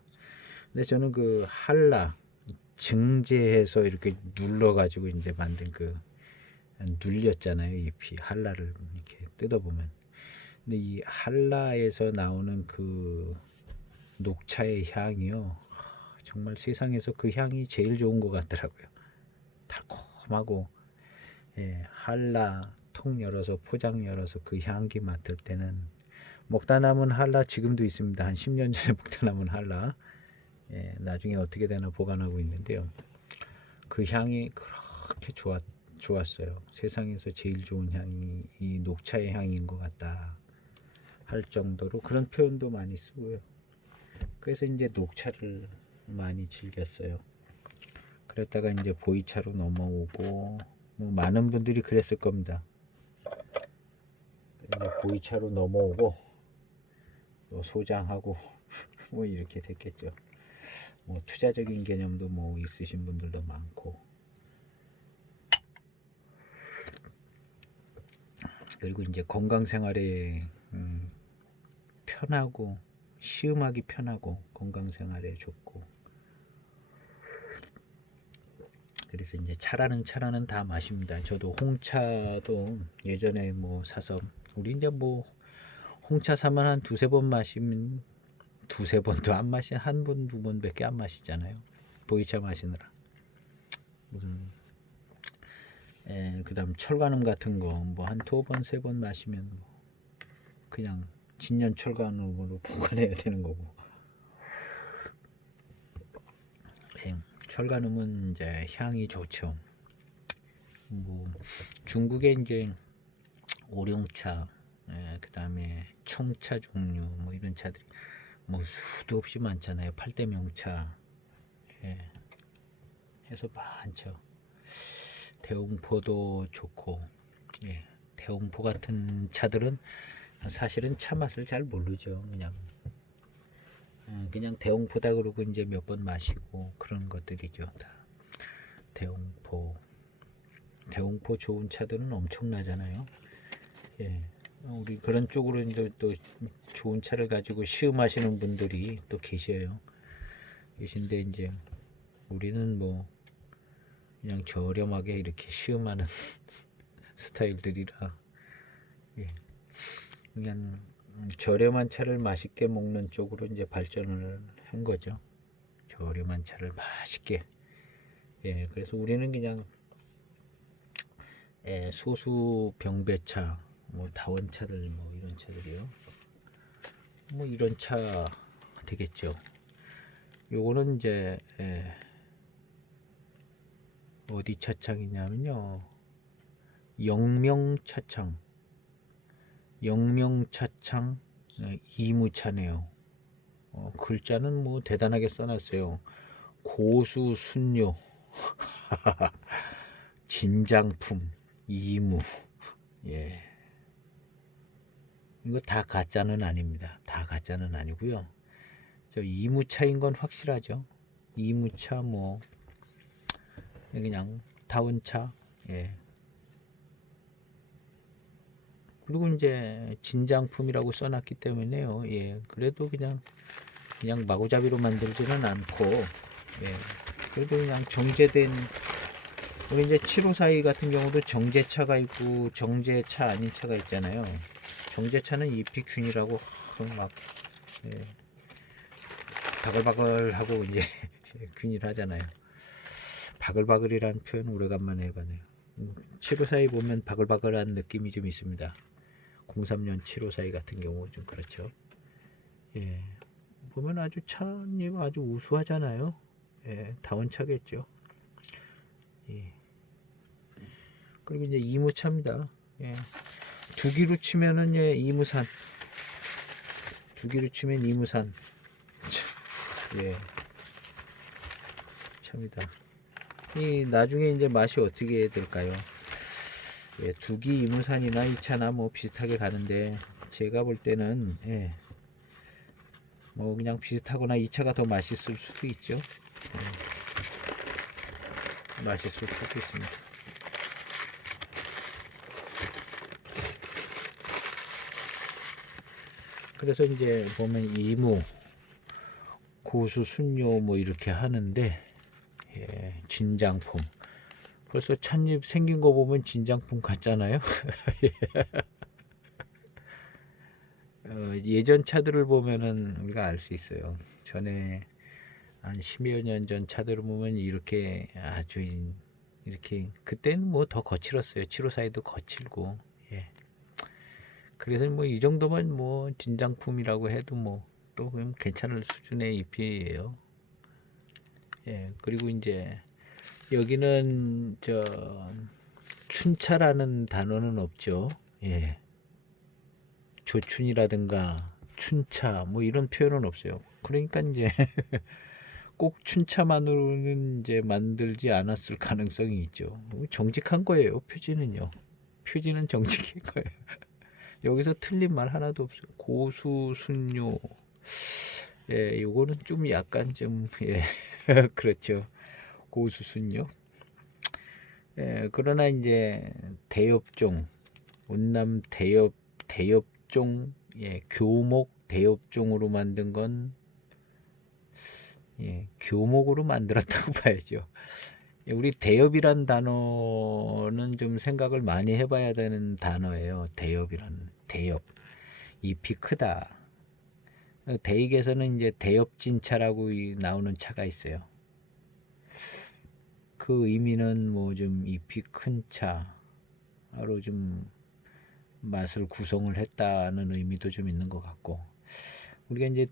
근데 저는 그 한라 증제해서 이렇게 눌러가지고 이제 만든 그 눌렸잖아요. 잎이 한라를 이렇게 뜯어보면 근데 이 한라에서 나오는 그 녹차의 향이요, 정말 세상에서 그 향이 제일 좋은 것 같더라고요. 달콤하고, 예, 한라 통 열어서 포장 열어서 그 향기 맡을 때는, 먹다 남은 한라 지금도 있습니다. 한 10년 전에 먹다 남은 한라, 예, 나중에 어떻게 되나 보관하고 있는데요. 그 향이 그렇게 좋았어요. 세상에서 제일 좋은 향이 이 녹차의 향인 것 같다 할 정도로 그런 표현도 많이 쓰고요. 그래서 이제 녹차를 많이 즐겼어요. 그랬다가 이제 보이차로 넘어오고, 뭐 많은 분들이 그랬을 겁니다. 이제 보이차로 넘어오고 또 소장하고 뭐 이렇게 됐겠죠. 뭐 투자적인 개념도 뭐 있으신 분들도 많고, 그리고 이제 건강 생활에 편하고, 시음하기 편하고 건강 생활에 좋고, 그래서 이제 차라는 다 마십니다. 저도 홍차도 예전에 뭐 사서, 우리 이제 뭐 홍차 사면 한 두세 번 마시면, 두세 번도 안 마시, 한 번, 두 번밖에 안 마시잖아요. 보이차 마시느라. 무슨, 그다음 철간음 같은 거 뭐 한 두 번, 세 번 마시면 뭐 그냥 진년 철간음으로 보관해야 되는 거고. 철간음은 이제 향이 좋죠. 뭐 중국에 이제 오룡차, 그다음에 청차 종류 뭐 이런 차들이 뭐 수도 없이 많잖아요. 8대 명차, 예, 해서 많죠. 대웅포도 좋고, 예, 대웅포 같은 차들은 사실은 차 맛을 잘 모르죠. 그냥 대웅포다 그러고 이제 몇 번 마시고 그런 것들이죠. 다 대웅포 좋은 차들은 엄청나잖아요. 예, 우리 그런 쪽으로 이제 또 좋은 차를 가지고 시음하시는 분들이 또 계신데, 이제 우리는 뭐 그냥 저렴하게 이렇게 시음하는 스타일들이라, 예, 그냥 저렴한 차를 맛있게 먹는 쪽으로 이제 발전을 한 거죠. 저렴한 차를 맛있게. 예, 그래서 우리는 그냥, 소수 병배차, 뭐 다원차들, 뭐 이런 차들이요. 뭐 이런 차 되겠죠. 요거는 이제, 어디 차창이냐면요, 영명차창, 이무차네요. 글자는 뭐 대단하게 써놨어요. 고수순료, 진장품, 이무. 예, 이거 다 가짜는 아닙니다. 다 가짜는 아니고요. 저 이무차인 건 확실하죠. 이무차 뭐 그냥 다운차. 예. 그리고 이제 진장품이라고 써놨기 때문에요. 예. 그래도 그냥 마구잡이로 만들지는 않고, 예. 그래도 그냥 정제된, 우리 이제 754 같은 경우도 정제차가 있고 정제차 아닌 차가 있잖아요. 정제차는 잎이균이라고 막, 예, 바글바글하고 이제 균일 하잖아요. 바글바글이라는 표현 오래간만에 해봤네요. 754 보면 바글바글한 느낌이 좀 있습니다. 03년 754 같은 경우 좀 그렇죠. 예, 보면 아주 차님 아주 우수하잖아요. 예, 다원차겠죠. 예. 그리고 이제 이무차입니다. 예. 두기로 치면은, 예, 이무산. 두기로 치면 이무산. 예. 차입니다. 이 나중에 이제 맛이 어떻게 될까요? 예, 두기 이무산이나 이 차나 뭐 비슷하게 가는데, 제가 볼 때는, 예, 뭐 그냥 비슷하거나 이 차가 더 맛있을 수도 있죠. 예, 맛있을 수도 있습니다. 그래서 이제 보면 이무, 고수, 순료 뭐 이렇게 하는데, 예, 진장품. 벌써 찻잎 생긴 거 보면 진장품 같잖아요. 예전 차들을 보면은 우리가 알 수 있어요. 전에 한 10여 년 전 차들을 보면 이렇게 아주 이렇게 그때는 뭐 더 거칠었어요. 754에도 거칠고. 예. 그래서 뭐 이 정도면 뭐 진장품이라고 해도 뭐 또 그냥 괜찮을 수준의 EPA예요. 예. 그리고 이제 여기는 춘차라는 단어는 없죠. 예. 조춘이라든가 춘차 뭐 이런 표현은 없어요. 그러니까 이제 꼭 춘차만으로는 이제 만들지 않았을 가능성이 있죠. 정직한 거예요. 표지는요. 표지는 정직한 거예요. 여기서 틀린 말 하나도 없어요. 고수순료. 예, 요거는 좀 약간 좀 예, 그렇죠. 고수순료. 예, 그러나 이제 대엽종, 운남 대엽종, 예, 교목 대엽종으로 만든 건 예, 교목으로 만들었다고 봐야죠. 예, 우리 대엽이란 단어는 좀 생각을 많이 해봐야 되는 단어예요. 대엽이라는 대엽. 잎이 크다. 대익에서는 이제 대엽진차라고 나오는 차가 있어요. 그 의미는 뭐 좀 잎이 큰 차로 좀 맛을 구성을 했다는 의미도 좀 있는 것 같고, 우리가 이제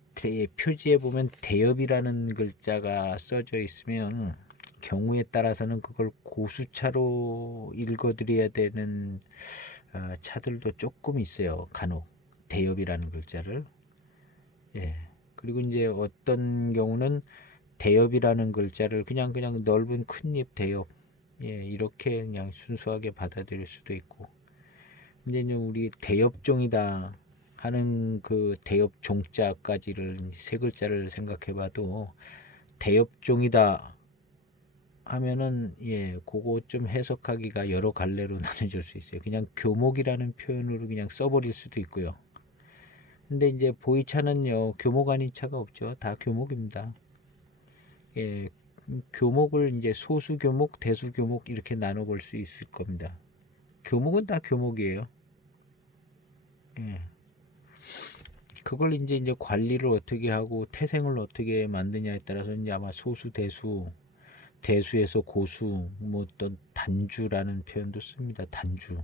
표지에 보면 대엽이라는 글자가 써져 있으면 경우에 따라서는 그걸 고수차로 읽어드려야 되는 차들도 조금 있어요. 간혹 대엽이라는 글자를. 예. 그리고 이제 어떤 경우는 대엽이라는 글자를 그냥 넓은 큰잎 대엽, 예, 이렇게 그냥 순수하게 받아들일 수도 있고. 근데 이제 우리 대엽종이다 하는 그 대엽 종자까지를 세 글자를 생각해봐도 대엽종이다 하면은 예, 그거 좀 해석하기가 여러 갈래로 나눠질 수 있어요. 그냥 교목이라는 표현으로 그냥 써버릴 수도 있고요. 근데 이제 보이차는요, 교목 아닌 차가 없죠. 다 교목입니다. 예, 교목을 이제 소수 교목, 대수 교목 이렇게 나눠 볼 수 있을 겁니다. 교목은 다 교목이에요. 예. 그걸 이제 관리를 어떻게 하고 태생을 어떻게 만드냐에 따라서 이제 아마 소수, 대수, 대수에서 고수, 뭐 또 단주라는 표현도 씁니다. 단주.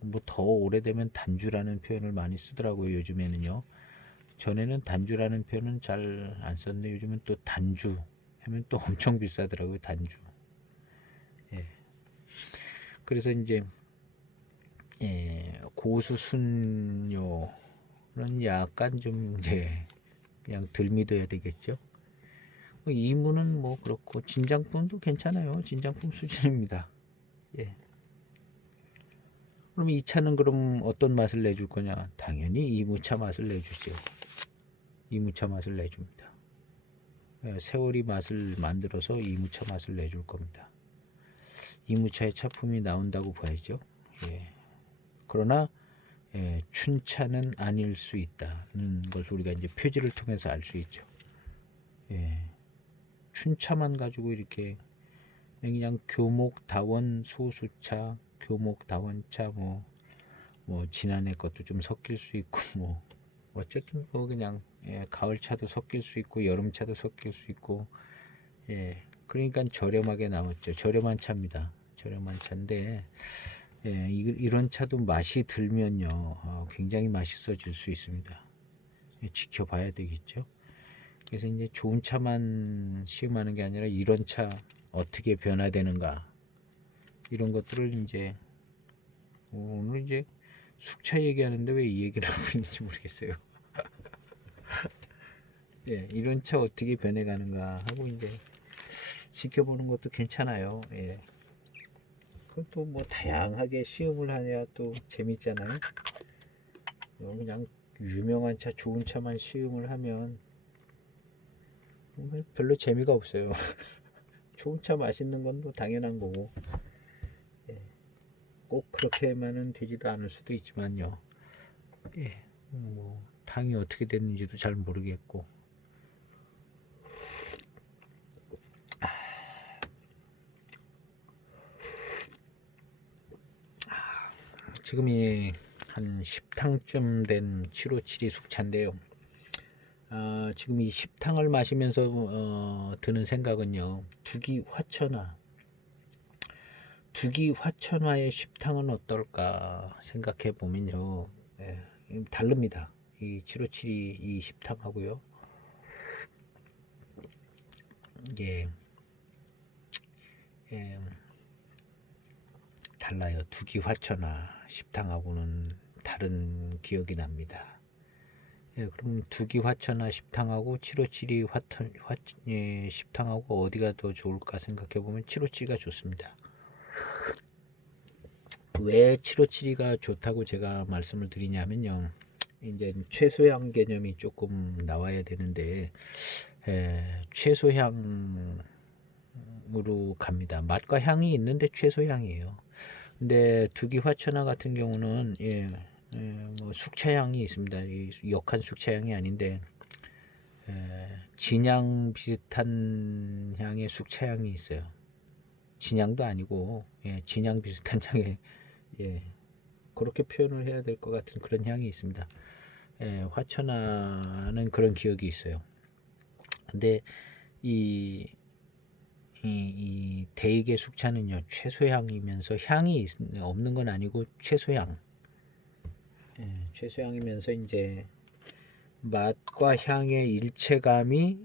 뭐 더 오래되면 단주라는 표현을 많이 쓰더라고요. 요즘에는요. 전에는 단주라는 표현은 잘 안 썼는데 요즘은 또 단주 하면 또 엄청 비싸더라고요. 단주. 예. 그래서 이제 예, 고수순료는 약간 좀 이제 그냥 덜 믿어야 되겠죠. 이무는 뭐 그렇고 진장품도 괜찮아요. 진장품 수준입니다. 예. 그럼 이 차는 그럼 어떤 맛을 내줄 거냐? 당연히 이무차 맛을 내주죠. 이무차 맛을 내줍니다. 예, 세월이 맛을 만들어서 이무차 맛을 내줄 겁니다. 이무차의 차품이 나온다고 봐야죠. 예. 그러나 예, 춘차는 아닐 수 있다는 것을 우리가 이제 표지를 통해서 알 수 있죠. 예. 춘차만 가지고 이렇게 그냥 교목다원 소수차, 교목다원차 뭐 지난해 것도 좀 섞일 수 있고 뭐 어쨌든 뭐 그냥 예, 가을차도 섞일 수 있고 여름차도 섞일 수 있고 예, 그러니까 저렴하게 나왔죠. 저렴한 차입니다. 저렴한 차인데 예, 이런 차도 맛이 들면요 굉장히 맛있어질 수 있습니다. 예, 지켜봐야 되겠죠. 그래서 이제 좋은 차만 시음하는 게 아니라 이런 차 어떻게 변화되는가 이런 것들을 이제 오늘 이제 숙차 얘기하는데 왜 이 얘기를 하고 있는지 모르겠어요. 예, 이런 차 어떻게 변해가는가 하고 이제 지켜보는 것도 괜찮아요. 예. 그것도 뭐 다양하게 시음을 하냐 또 재밌잖아요. 그냥 유명한 차, 좋은 차만 시음을 하면 별로 재미가 없어요. 좋은 차 맛있는 건 뭐 당연한 거고 예. 꼭 그렇게만은 되지도 않을 수도 있지만요. 예. 뭐 탕이 어떻게 됐는지도 잘 모르겠고 지금 이 한 10탕쯤 된 757이 숙차인데요. 지금 이 10탕을 마시면서 드는 생각은요. 두기 화천화의 10탕은 어떨까 생각해 보면요. 다릅니다. 이 757이 이 10탕하고요. 예, 예, 달라요. 두기화천화 10탕하고는 다른 기억이 납니다. 예, 그럼 두기화천화 10탕하고 757이 10탕하고 어디가 더 좋을까 생각해 보면 757가 좋습니다. 왜 757이가 좋다고 제가 말씀을 드리냐면요. 이제 최소향 개념이 조금 나와야 되는데 최소향으로 갑니다. 맛과 향이 있는데 최소향이에요. 근데 두기화천화 같은 경우는 뭐 숙차향이 있습니다. 역한 숙차향이 아닌데 진향 비슷한 향의 숙차향이 있어요. 진향도 아니고 진향 비슷한 향의 그렇게 표현을 해야 될 것 같은 그런 향이 있습니다. 화천화는 그런 기억이 있어요. 근데 이 대익의 숙차는요 최소향이면서 향이 없는 건 아니고 최소향, 최소향이면서 이제 맛과 향의 일체감이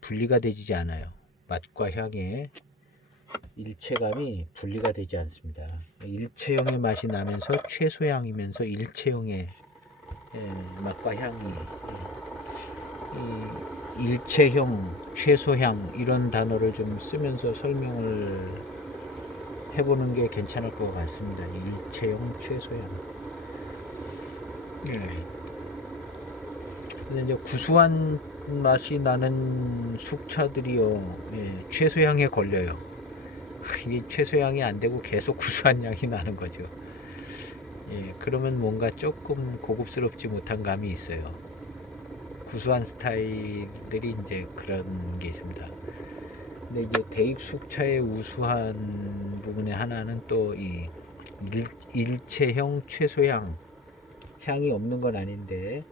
분리가 되지 않아요. 맛과 향의 일체감이 분리가 되지 않습니다. 일체형의 맛이 나면서 최소향이면서 일체형의 맛과 향이 이 일체형, 최소향 이런 단어를 좀 쓰면서 설명을 해보는 게 괜찮을 것 같습니다. 일체형, 최소향. 근데 이제 구수한 맛이 나는 숙차들이요, 최소향에 걸려요. 이게 최소향이 안 되고 계속 구수한 향이 나는 거죠. 그러면 뭔가 조금 고급스럽지 못한 감이 있어요. 구수한 스타일들이 이제 그런 게 있습니다. 근데 이제 대익 숙차의 우수한 부분의 하나는 또 이 일체형 최소향, 향이 없는 건 아닌데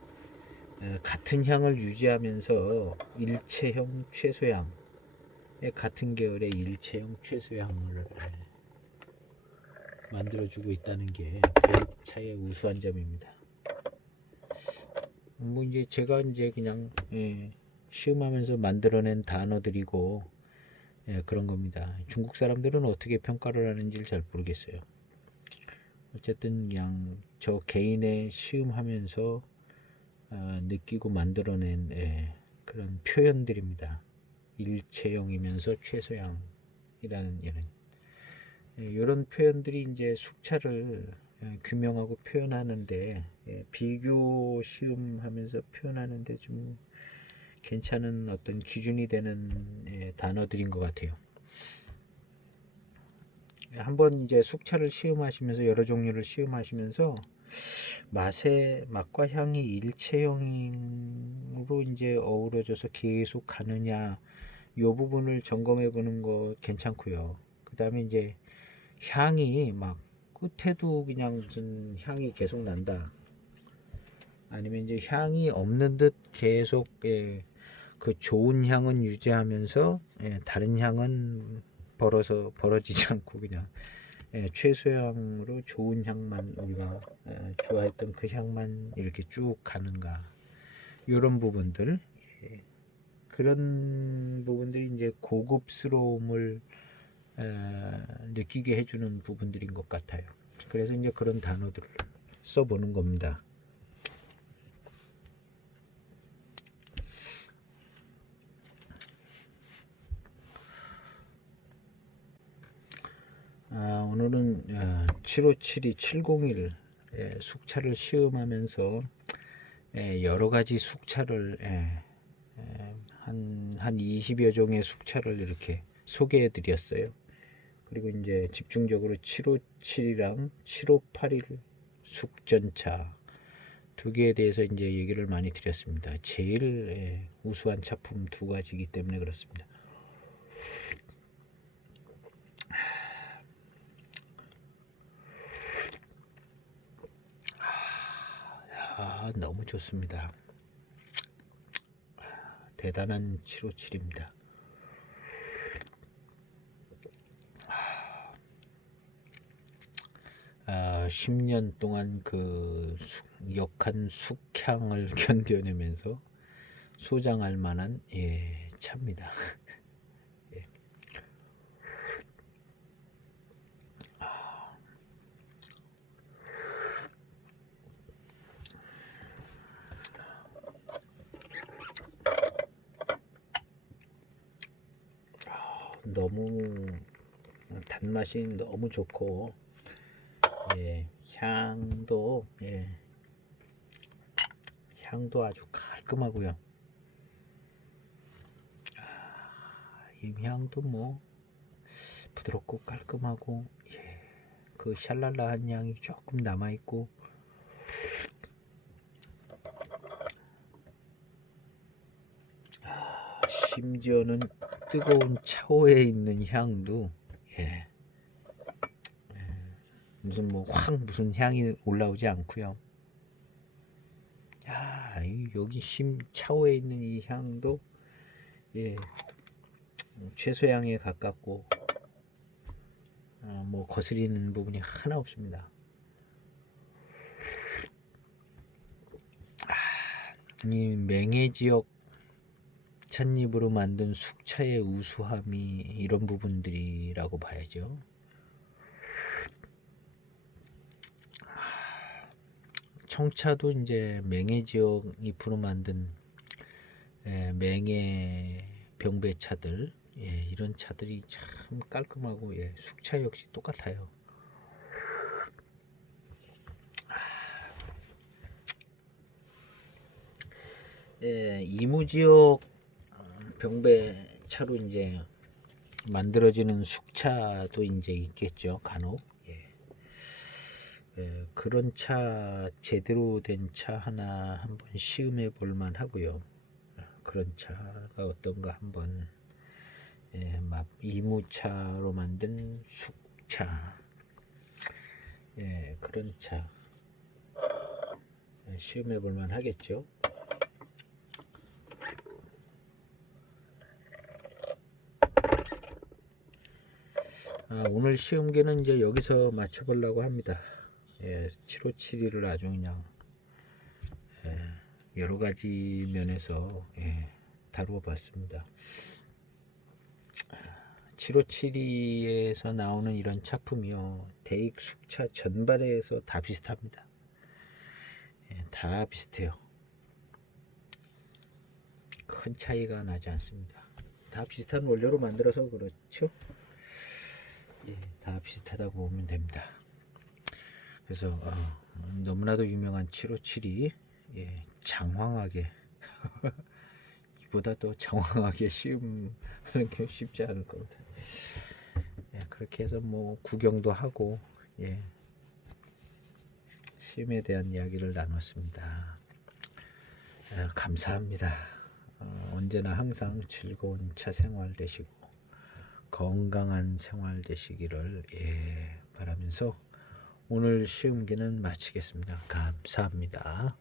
같은 향을 유지하면서 일체형 최소향, 같은 계열의 일체형 최소향을 만들어주고 있다는 게 대익차의 우수한 점입니다. 뭐 이제 제가 이제 그냥 시음하면서 만들어낸 단어들이고 그런 겁니다. 중국 사람들은 어떻게 평가를 하는지를 잘 모르겠어요. 어쨌든 그냥 저 개인의 시음하면서 느끼고 만들어낸 그런 표현들입니다. 일체형이면서 최소향이라는 이런 표현들이 이제 숙차를 규명하고 표현하는데 비교 시음하면서 표현하는데 좀 괜찮은 어떤 기준이 되는 단어들인 것 같아요. 한번 이제 숙차를 시음하시면서 여러 종류를 시음하시면서 맛과 향이 일체형으로 이제 어우러져서 계속 가느냐 이 부분을 점검해 보는 거 괜찮고요. 그 다음에 이제 향이 막 끝에도 그냥 무슨 향이 계속 난다. 아니면 이제 향이 없는 듯 계속 그 좋은 향은 유지하면서 다른 향은 벌어지지 않고 그냥 최소향으로 좋은 향만 우리가 좋아했던 그 향만 이렇게 쭉 가는가 이런 부분들 그런 부분들이 이제 고급스러움을 느끼게 해주는 부분들인 것 같아요. 그래서 이제 그런 단어들을 써보는 겁니다. 오늘은 757이 701 숙차를 시음하면서 여러 가지 숙차를 한 20여 종의 숙차를 이렇게 소개해 드렸어요. 그리고 이제 집중적으로 757이랑 7581 숙전차 두 개에 대해서 이제 얘기를 많이 드렸습니다. 제일 우수한 차품 두 가지이기 때문에 그렇습니다. 너무 좋습니다. 대단한 757입니다. 10년 동안 그 역한 숙향을 견뎌내면서 소장할 만한 차입니다. 예. 너무 단맛이 너무 좋고 향도 향도 아주 깔끔하고요. 이 향도 뭐 부드럽고 깔끔하고 그 샬랄라한 향이 조금 남아 있고 심지어는 뜨거운 차오에 있는 향도 무슨 뭐 확 무슨 향이 올라오지 않고요. 여기 차오에 있는 이 향도 최소향에 가깝고 뭐 거스리는 부분이 하나 없습니다. 이 맹해 지역 찻잎으로 만든 숙차의 우수함이 이런 부분들이라고 봐야죠. 청차도 이제 맹해 지역 잎으로 만든 맹해 병배차들 이런 차들이 참 깔끔하고 숙차 역시 똑같아요. 이무지역 병배차로 이제 만들어지는 숙차도 이제 있겠죠, 간혹. 그런 차 제대로 된 차 하나 한번 시음해 볼 만하고요. 그런 차가 어떤가 한번 이무차로 만든 숙차 그런 차 시음해 볼 만하겠죠. 오늘 시음기는 이제 여기서 맞춰보려고 합니다. 7572를 아주 그냥 여러 가지 면에서 다루어 봤습니다. 7572에서 나오는 이런 작품이요, 대익 숙차 전반에서 다 비슷합니다. 다 비슷해요. 큰 차이가 나지 않습니다. 다 비슷한 원료로 만들어서 그렇죠. 다 비슷하다고 보면 됩니다. 그래서 너무나도 유명한 7572 장황하게 이보다 더 장황하게 시음하는 게 쉽지 않을 겁니다. 그렇게 해서 뭐 구경도 하고 시음에 대한 이야기를 나눴습니다. 감사합니다. 언제나 항상 즐거운 차 생활 되시고 건강한 생활 되시기를 바라면서 오늘 시음기는 마치겠습니다. 감사합니다.